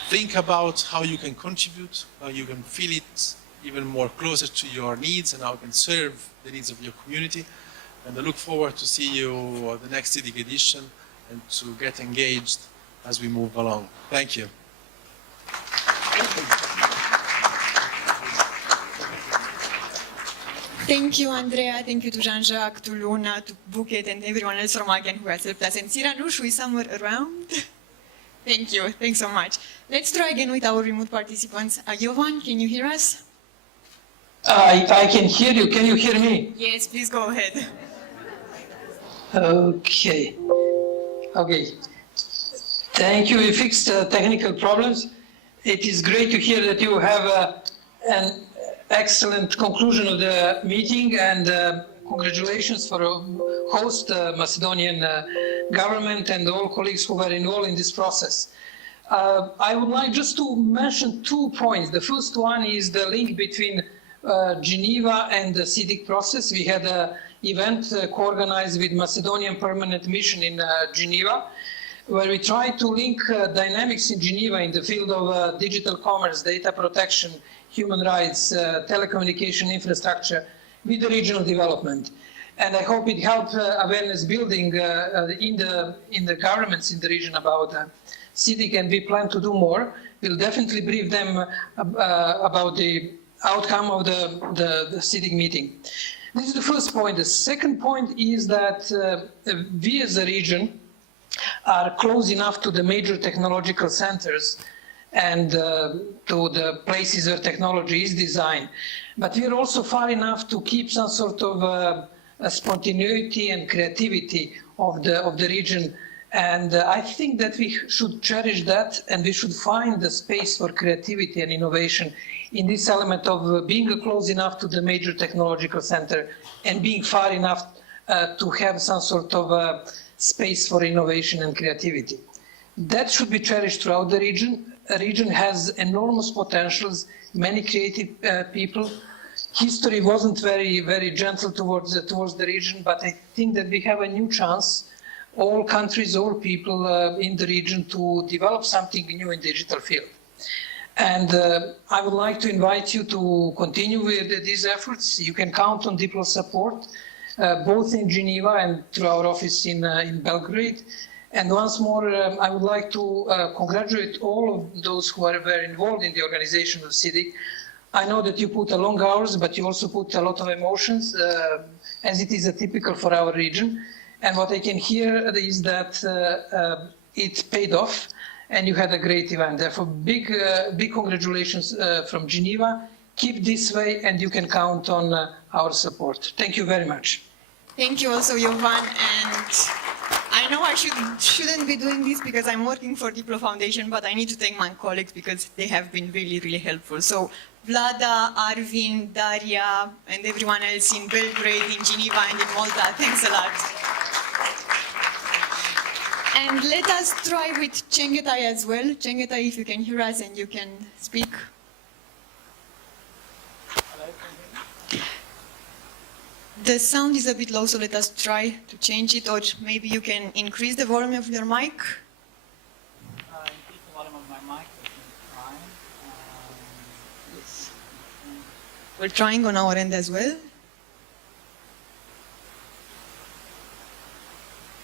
Think about how you can contribute, how you can feel it even more closer to your needs, and how you can serve the needs of your community. And I look forward to see you at the next SEEDIG edition and to get engaged as we move along. Thank you. Thank you, Andrea. Thank you to Jean-Jacques, to Luna, to Buket, and everyone else from ICANN who has helped us. And Siranush, is somewhere around? Thank you. Thanks so much. Let's try again with our remote participants. Jovan, can you hear us? I can hear you. Can you hear me? Yes, please go ahead. Okay. Okay. Thank you. We fixed technical problems. It is great to hear that you have an excellent conclusion of the meeting, and congratulations for host Macedonian government and all colleagues who were involved in this process. I would like just to mention 2 points. The first one is the link between Geneva and the SEEDIG process. We had an event co-organized with Macedonian Permanent Mission in Geneva, where we tried to link dynamics in Geneva in the field of digital commerce, data protection, human rights, telecommunication infrastructure with the regional development. And I hope it helped awareness building in the governments in the region about SEEDIG, and we plan to do more. We'll definitely brief them about the outcome of the SEEDIG meeting. This is the first point. The second point is that we as a region are close enough to the major technological centers and to the places where technology is designed. But we are also far enough to keep some sort of a spontaneity and creativity of the region. And I think that we should cherish that, and we should find the space for creativity and innovation in this element of being close enough to the major technological center and being far enough to have some sort of space for innovation and creativity. That should be cherished throughout the region. A region has enormous potentials, many creative people. History wasn't very gentle towards the region, but I think that we have a new chance, all countries, all people in the region, to develop something new in the digital field. And I would like to invite you to continue with these efforts. You can count on Diplo's support, both in Geneva and through our office in Belgrade. And once more, I would like to congratulate all of those who were involved in the organization of SEEDIG. I know that you put a long hours, but you also put a lot of emotions, as it is typical for our region. And what I can hear is that it paid off, and you had a great event. Therefore, big congratulations from Geneva. Keep this way, and you can count on our support. Thank you very much. Thank you also, Jovan. And I know I shouldn't be doing this because I'm working for Diplo Foundation, but I need to thank my colleagues because they have been really helpful. So Vlada, Arvin, Daria, and everyone else in Belgrade, in Geneva, and in Malta, thanks a lot. And let us try with Chengetai as well. Chengetai, if you can hear us and you can speak. The sound is a bit low, so let us try to change it, or maybe you can increase the volume of your mic. Increase the volume of my mic, fine. Yes. We're trying on our end as well.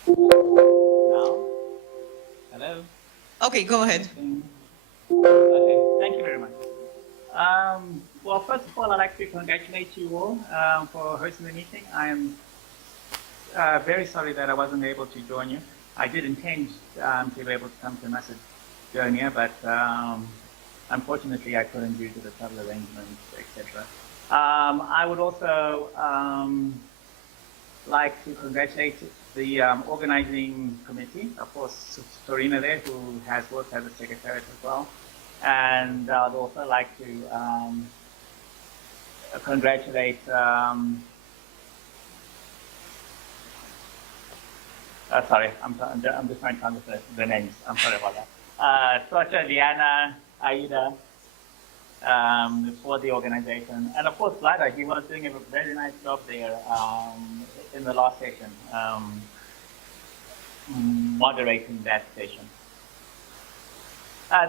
Now? Hello? Okay, go ahead. Okay, thank you very much. Well, first of all, I'd like to congratulate you all for hosting the meeting. I am very sorry that I wasn't able to join you. I did intend to be able to come to Macedonia, but unfortunately I couldn't due to the travel arrangements, etc. I would also like to congratulate the organizing committee, of course, Torina there, who has worked as a secretariat as well. And I'd also like to congratulate sorry, I'm just trying to understand the names. I'm sorry about that. Sasha, Diana, Aida, for the organization, and of course Vlada. He was doing a very nice job there in the last session, moderating that session.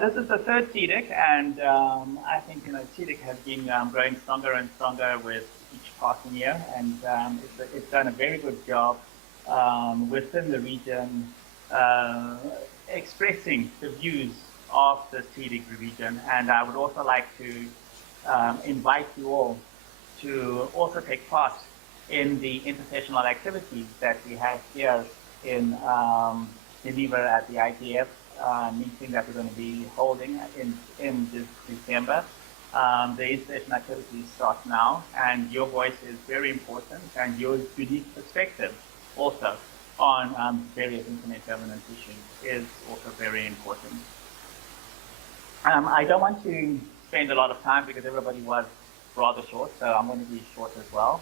This is the third SEEDIG, and I think SEEDIG has been growing stronger and stronger with each passing year, and it's done a very good job within the region expressing the views of the SEEDIG region. And I would also like to invite you all to also take part in the intersessional activities that we have here in Geneva at the ITF. Meeting that we're going to be holding in this December. The in-session activities start now, and your voice is very important, and your unique perspective also on various internet governance issues is also very important. I don't want to spend a lot of time because everybody was rather short, so I'm going to be short as well.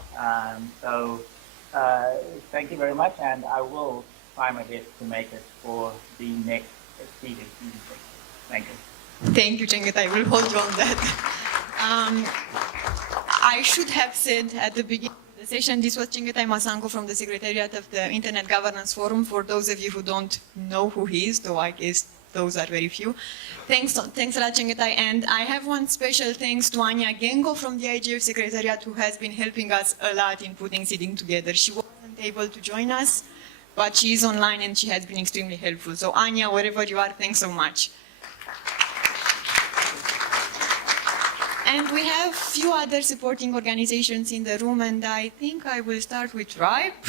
Thank you very much, and I will try my best to make it for the next SEEDIG. Thank you. Thank you, Chengetai. I will hold you on that. I should have said at the beginning of the session, this was Chengetai Masango from the Secretariat of the Internet Governance Forum. For those of you who don't know who he is, though I guess those are very few. Thanks a lot, Chengetai. And I have one special thanks to Anya Gengo from the IGF Secretariat, who has been helping us a lot in putting SEEDIG together. She wasn't able to join us, but she is online and she has been extremely helpful. So Anya, wherever you are, thanks so much. And we have few other supporting organizations in the room, and I think I will start with RIPE.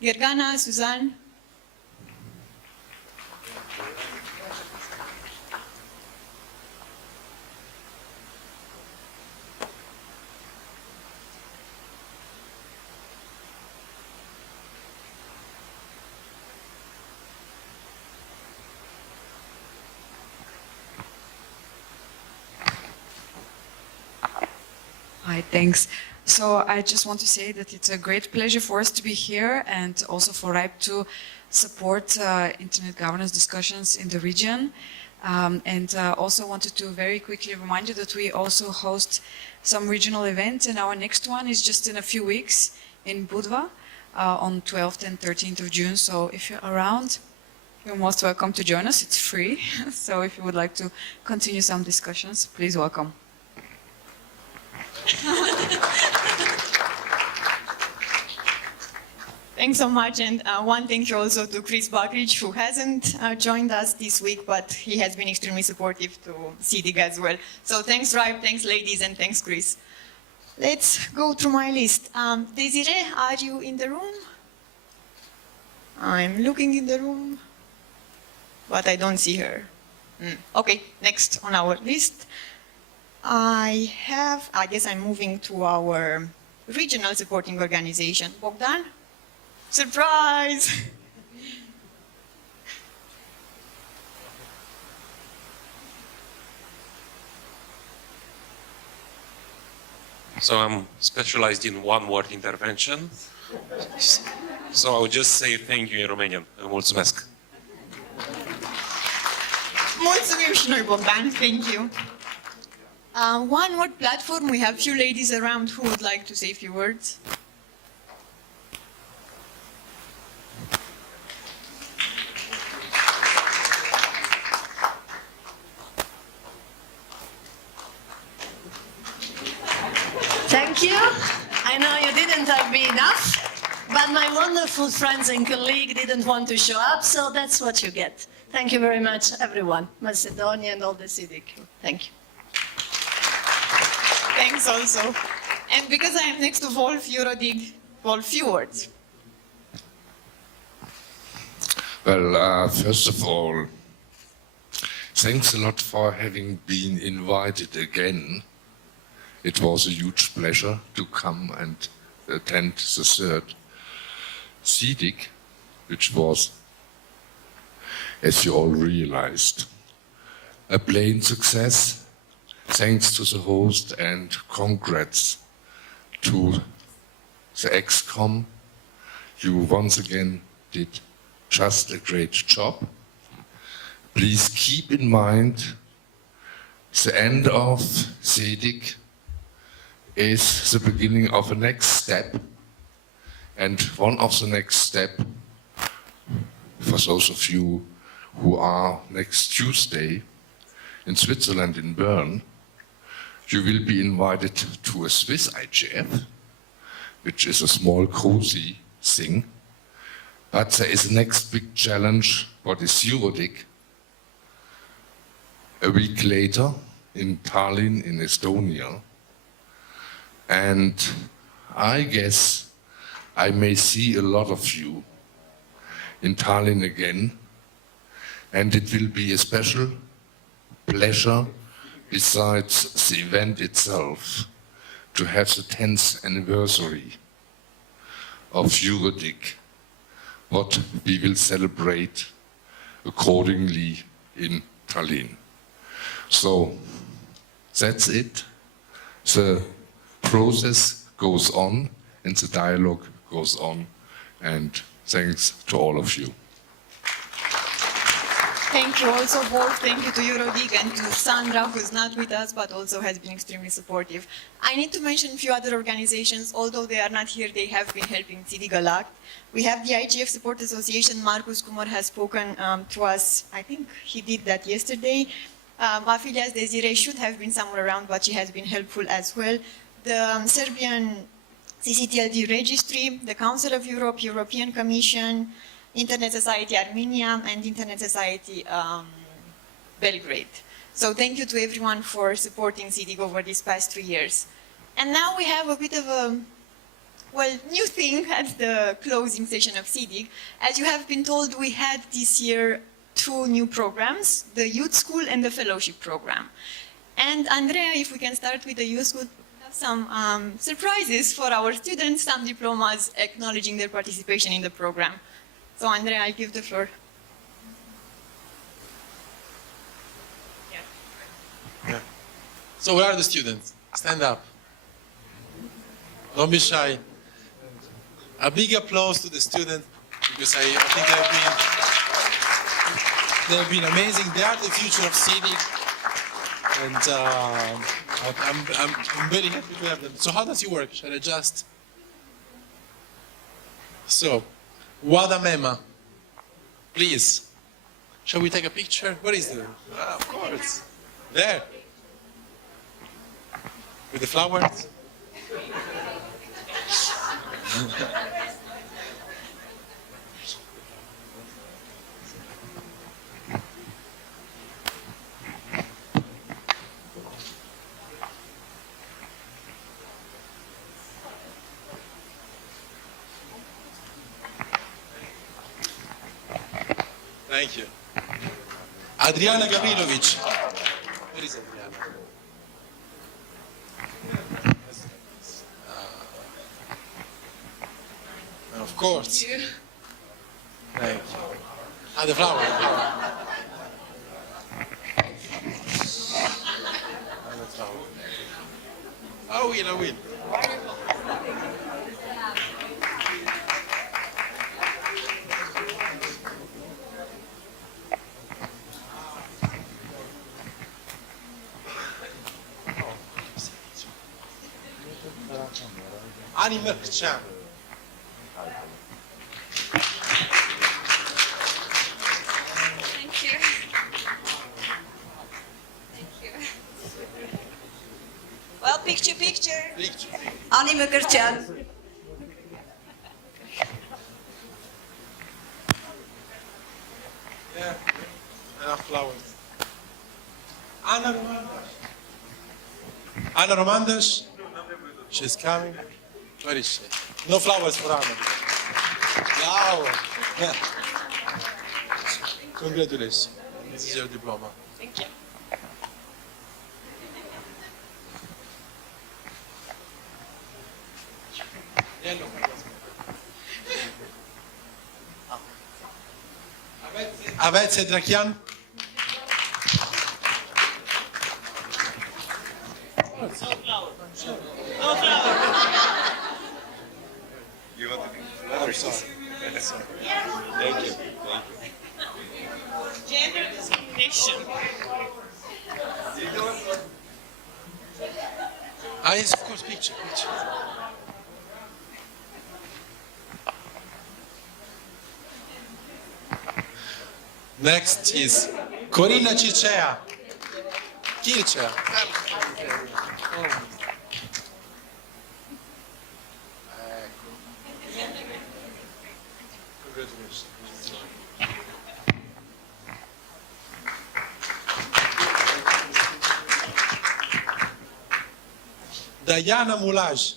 Gergana, Suzanne. Hi, thanks. So I just want to say that it's a great pleasure for us to be here and also for RIPE to support internet governance discussions in the region. Also wanted to very quickly remind you that we also host some regional events, and our next one is just in a few weeks in Budva on 12th and 13th of June. So if you're around, you're most welcome to join us. It's free. So if you would like to continue some discussions, please welcome. Thanks so much, and one thank you also to Chris Buckridge, who hasn't joined us this week, but he has been extremely supportive to SEEDIG as well. So thanks RIPE, thanks ladies, and thanks Chris. Let's go through my list. Desiree, are you in the room? I'm looking in the room, but I don't see her. Okay, next on our list. I guess I'm moving to our regional supporting organization. Bogdan? Surprise! So I'm specialized in one-word intervention. So I would just say thank you in Romanian. Mulțumesc. Mulțumim și noi, Bogdan. Thank you. One word platform. We have few ladies around who would like to say a few words. Thank you. I know you didn't have me enough, but my wonderful friends and colleagues didn't want to show up, so that's what you get. Thank you very much, everyone, Macedonia and all the SEEDIG. Thank you. Thanks also. And because I am next to Wolf, Eurodig, Wolf, few words. Well, first of all, thanks a lot for having been invited again. It was a huge pleasure to come and attend the third SEEDIG, which was, as you all realized, a plain success. Thanks to the host and congrats to the ExCom. You once again did just a great job. Please keep in mind the end of SEEDIG is the beginning of a next step. And one of the next steps, for those of you who are next Tuesday in Switzerland, in Bern, you will be invited to a Swiss IGF, which is a small, cozy thing. But there is a next big challenge, what is Eurodig, a week later in Tallinn, in Estonia. And I guess I may see a lot of you in Tallinn again. And it will be a special pleasure, besides the event itself, to have the 10th anniversary of Eurodig, what we will celebrate accordingly in Tallinn. So that's it. The process goes on and the dialogue goes on, and thanks to all of you. Thank you also both. Thank you to Eurodig and to Sandra, who's not with us, but also has been extremely supportive. I need to mention a few other organizations. Although they are not here, they have been helping SEEDIG a lot. We have the IGF Support Association. Marcus Kumar has spoken to us. I think he did that yesterday. Afilias Desiree should have been somewhere around, but she has been helpful as well. The Serbian CCTLD Registry, the Council of Europe, European Commission, Internet Society Armenia, and Internet Society Belgrade. So thank you to everyone for supporting SEEDIG over these past 3 years. And now we have a bit of a, well, new thing at the closing session of SEEDIG. As you have been told, we had this year 2 new programs, the Youth School and the Fellowship Program. And Andrea, if we can start with the Youth School, we have some surprises for our students, some diplomas acknowledging their participation in the program. So Andrea, I give the floor. Yeah. So where are the students? Stand up. Don't be shy. A big applause to the students, because I think they've been amazing. They are the future of SEEDIG, and I'm very happy to have them. So how does it work? Shall I just? So, Wada Mema, please. Shall we take a picture? Where is the? Of course. There. With the flowers. Thank you. Adriana Gavrilovic. Where is Adriana? Of course. Thank you. Ah, the flower. I will. Ani Mrkcan. Thank you. Thank you. Well, picture. Picture. Ani Mukherjee. Yeah, enough flowers. Anna Romandas. Anna Romandas. She's coming. Where is she? No flowers for Anna. Flower. Congratulations. This is your diploma. Thank you. Yellow. Avet Sedrakian. No flower. You want to Sorry. Thank you. Gender discrimination. Ah, yes, of course, picture. Next is Corina Circea. Kircea. Congratulations. Diana Mulaj.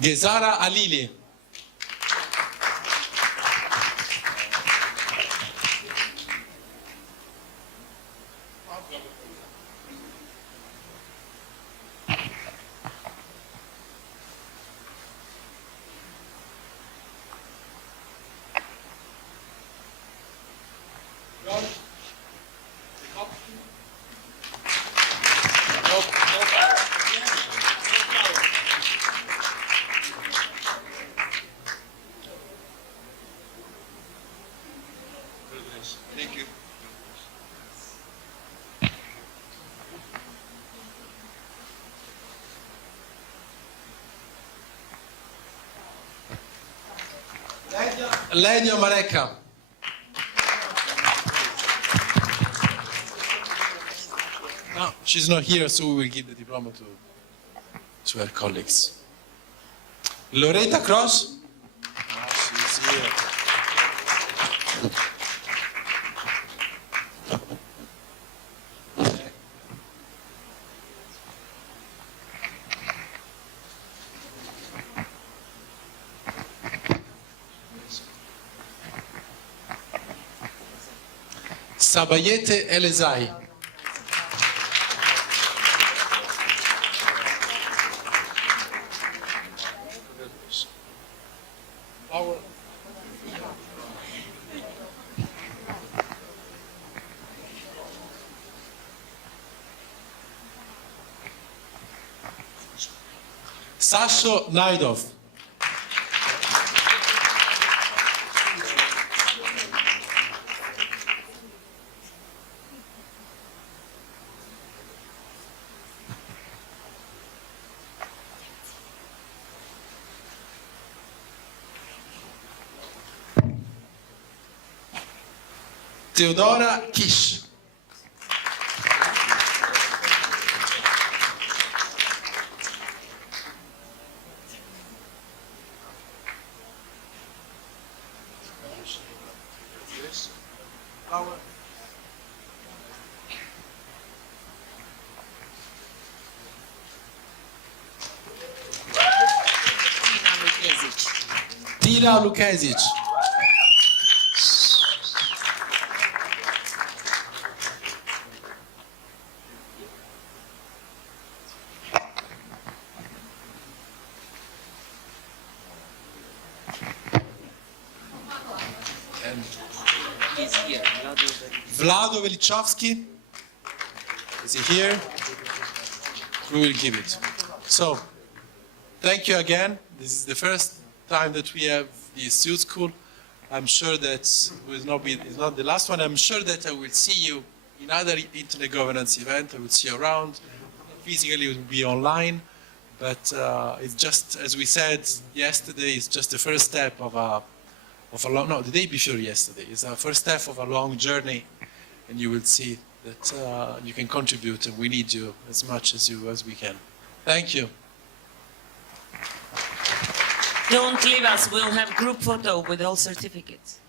Gezara Alili. Lenio Mareka. No, she's not here, so we will give the diploma to her colleagues. Loretta Cross. Ah, she's here. Sabayete Elezai. Sasho Naidov. Theodora Kish. Tina Lukasic. Vlado Velichovsky. Is he here? We will give it. So, thank you again. This is the first time that we have this youth school. I'm sure that it's not the last one. I'm sure that I will see you in other internet governance event. I will see you around. Physically, it will be online. But it's just, as we said yesterday, it's just the first step of a long, no, the day before yesterday. It's our first step of a long journey. And you will see that you can contribute, and we need you as much as we can. Thank you. Don't leave us. We'll have group photo with all certificates.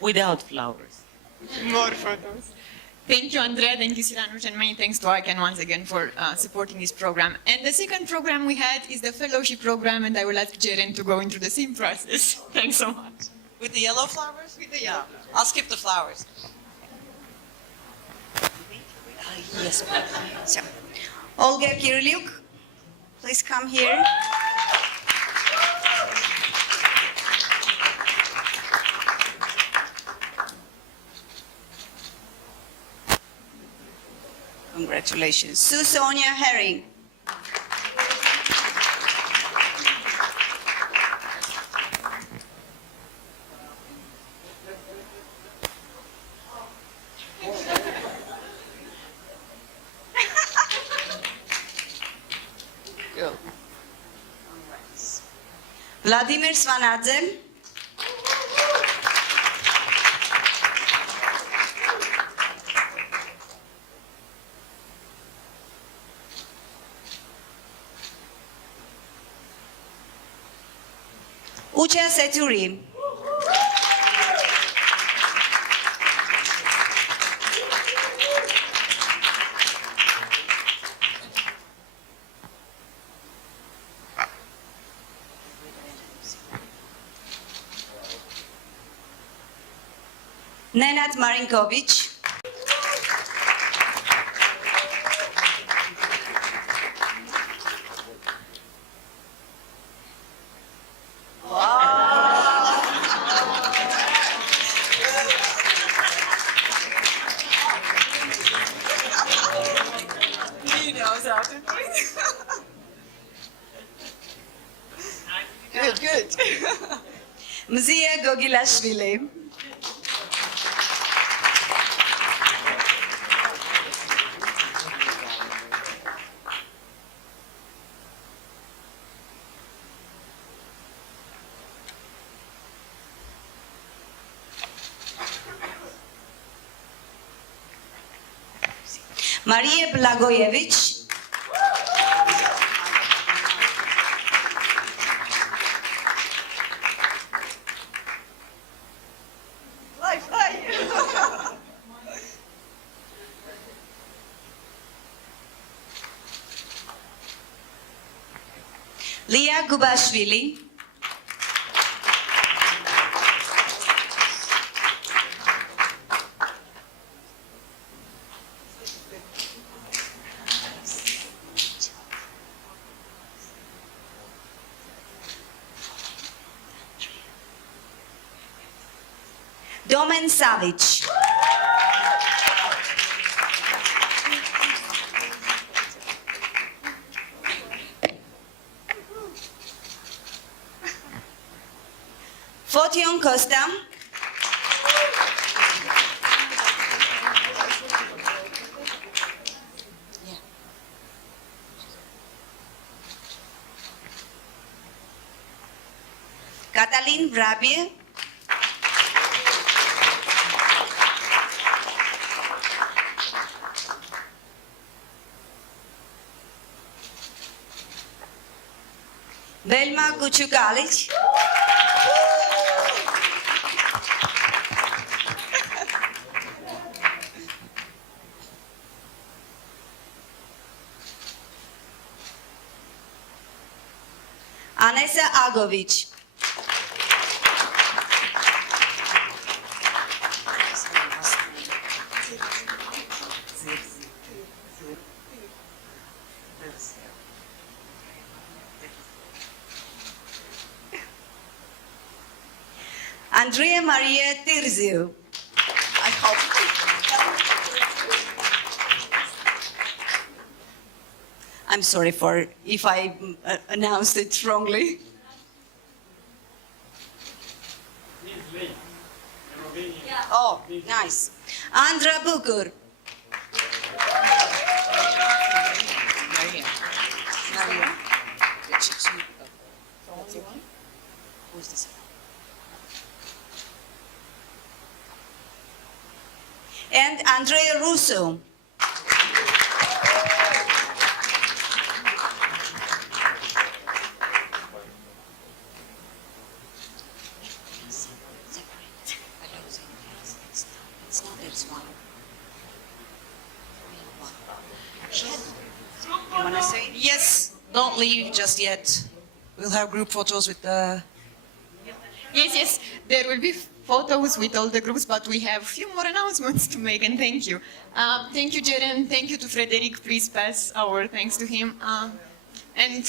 Without flowers. More photos. Thank you, Andrea. Thank you, Silanush, and many thanks to ICANN once again for supporting this program. And the second program we had is the fellowship program, and I will ask Jeren to go into the same process. Thanks so much. With the yellow flowers? With the yellow. I'll skip the flowers. Yes, please. So, Olga Kiriliuk, please come here. Congratulations. Sue Sonia Herring. Go. Vladimir Svanadze. Ucha Seturi. Nenad Marinkovic. He knows how to do it. Good, good. Mzia Gogilashvili. Maria Blagojevic. Lia Gubashvili. Domen Savic. Fotion Costa. Katalin Vrabie. Velma Kuchukalic. Anesa Agovic. Andrea Maria Tirziu. I hope. I'm sorry for if I announced it wrongly. Oh, nice. Andra Bukur. Maria. Who's this? And Andrea Russo. You want to say? Yes, don't leave just yet. We'll have group photos with the... Yes, there will be photos with all the groups, but we have a few more announcements to make, and thank you. Thank you, Jeren. Thank you to Frederic. Please pass our thanks to him. And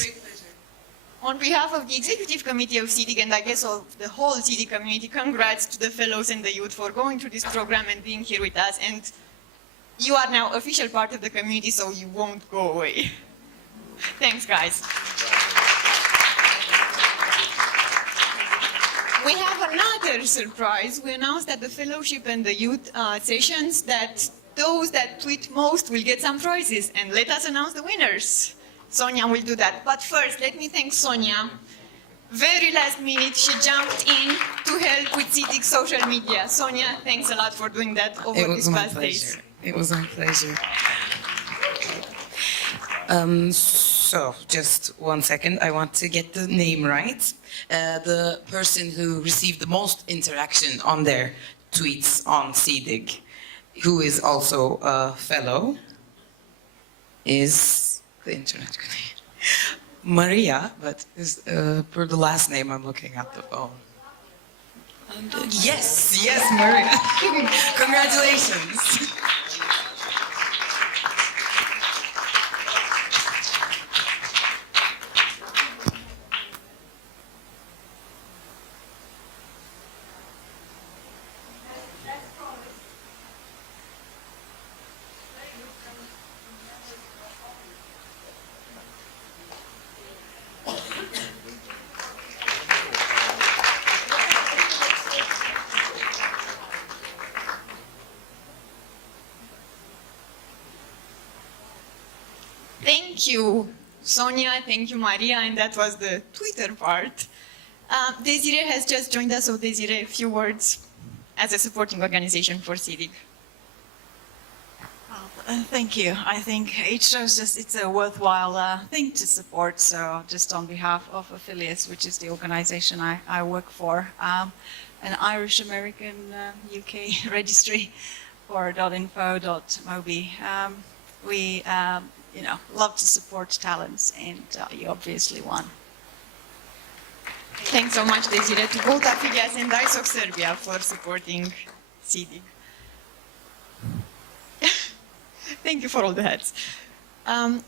on behalf of the Executive Committee of SEEDIG, and I guess of the whole SEEDIG community, congrats to the fellows and the youth for going through this program and being here with us. And you are now official part of the community, so you won't go away. Thanks, guys. We have another surprise. We announced at the fellowship and the youth sessions that those that tweet most will get some prizes, and let us announce the winners. Sonia will do that. But first, let me thank Sonia. Very last minute, she jumped in to help with SEEDIG social media. Sonia, thanks a lot for doing that over these past days. It was my pleasure. So, just 1 second. I want to get the name right. The person who received the most interaction on their tweets on SEEDIG, who is also a fellow, is the internet grenade. Maria, but is, per the last name, I'm looking at the phone. Yes, Maria. Congratulations. Thank you, Sonia. Thank you, Maria. And that was the Twitter part. Desiree has just joined us, so Desiree, a few words as a supporting organization for SEEDIG. Thank you. I think it shows just it's a worthwhile thing to support. So just on behalf of Affiliates, which is the organization I work for, an Irish-American UK registry for .info.mobi, we love to support talents, and you obviously won. Thanks so much, Desiree, to both Affiliates and ISOC Serbia for supporting SEEDIG. Thank you for all the hats.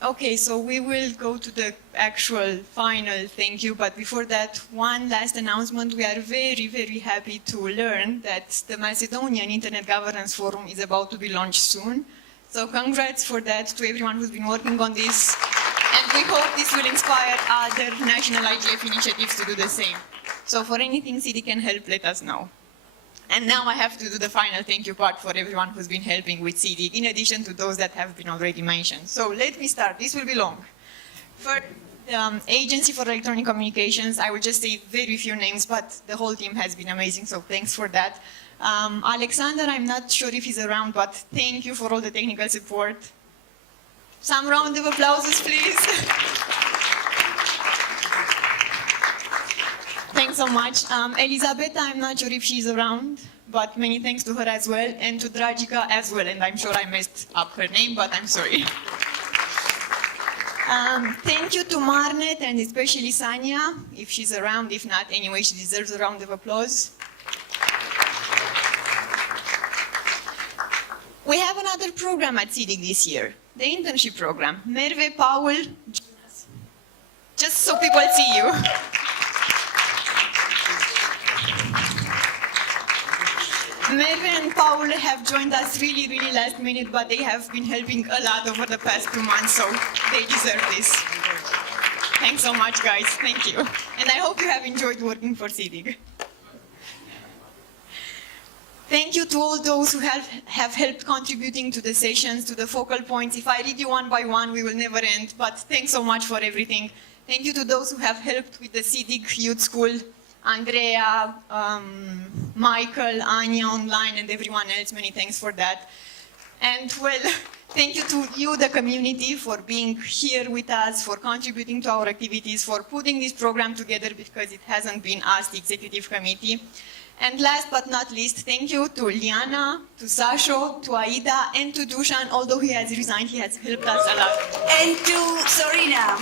Okay, so we will go to the actual final thank you, but before that, one last announcement. We are very, very happy to learn that the Macedonian Internet Governance Forum is about to be launched soon. So congrats for that to everyone who's been working on this. And we hope this will inspire other national IGF initiatives to do the same. So for anything SEEDIG can help, let us know. And now I have to do the final thank you part for everyone who's been helping with SEEDIG, in addition to those that have been already mentioned. So let me start. This will be long. For the Agency for Electronic Communications, I will just say very few names, but the whole team has been amazing, so thanks for that. Alexander, I'm not sure if he's around, but thank you for all the technical support. Some round of applause, please. Thanks so much. Elizabeth, I'm not sure if she's around, but many thanks to her as well, and to Dragica as well, and I'm sure I messed up her name, but I'm sorry. Thank you to Marnet, and especially Sanya, if she's around. If not, anyway, she deserves a round of applause. We have another program at SEEDIG this year, the internship program. Merve, Paul, just so people see you. Merve and Paul have joined us really, really last minute, but they have been helping a lot over the past 2 months, so they deserve this. Thanks so much, guys. Thank you. And I hope you have enjoyed working for SEEDIG. Thank you to all those who have helped contributing to the sessions, to the focal points. If I read you one by one, we will never end, but thanks so much for everything. Thank you to those who have helped with the SEEDIG Youth School, Andrea, Michael, Anya online, and everyone else. Many thanks for that. And well, thank you to you, the community, for being here with us, for contributing to our activities, for putting this program together, because it hasn't been us, the executive committee. And last but not least, thank you to Liana, to Sasho, to Aida, and to Dushan. Although he has resigned, he has helped us a lot. And to Sorina.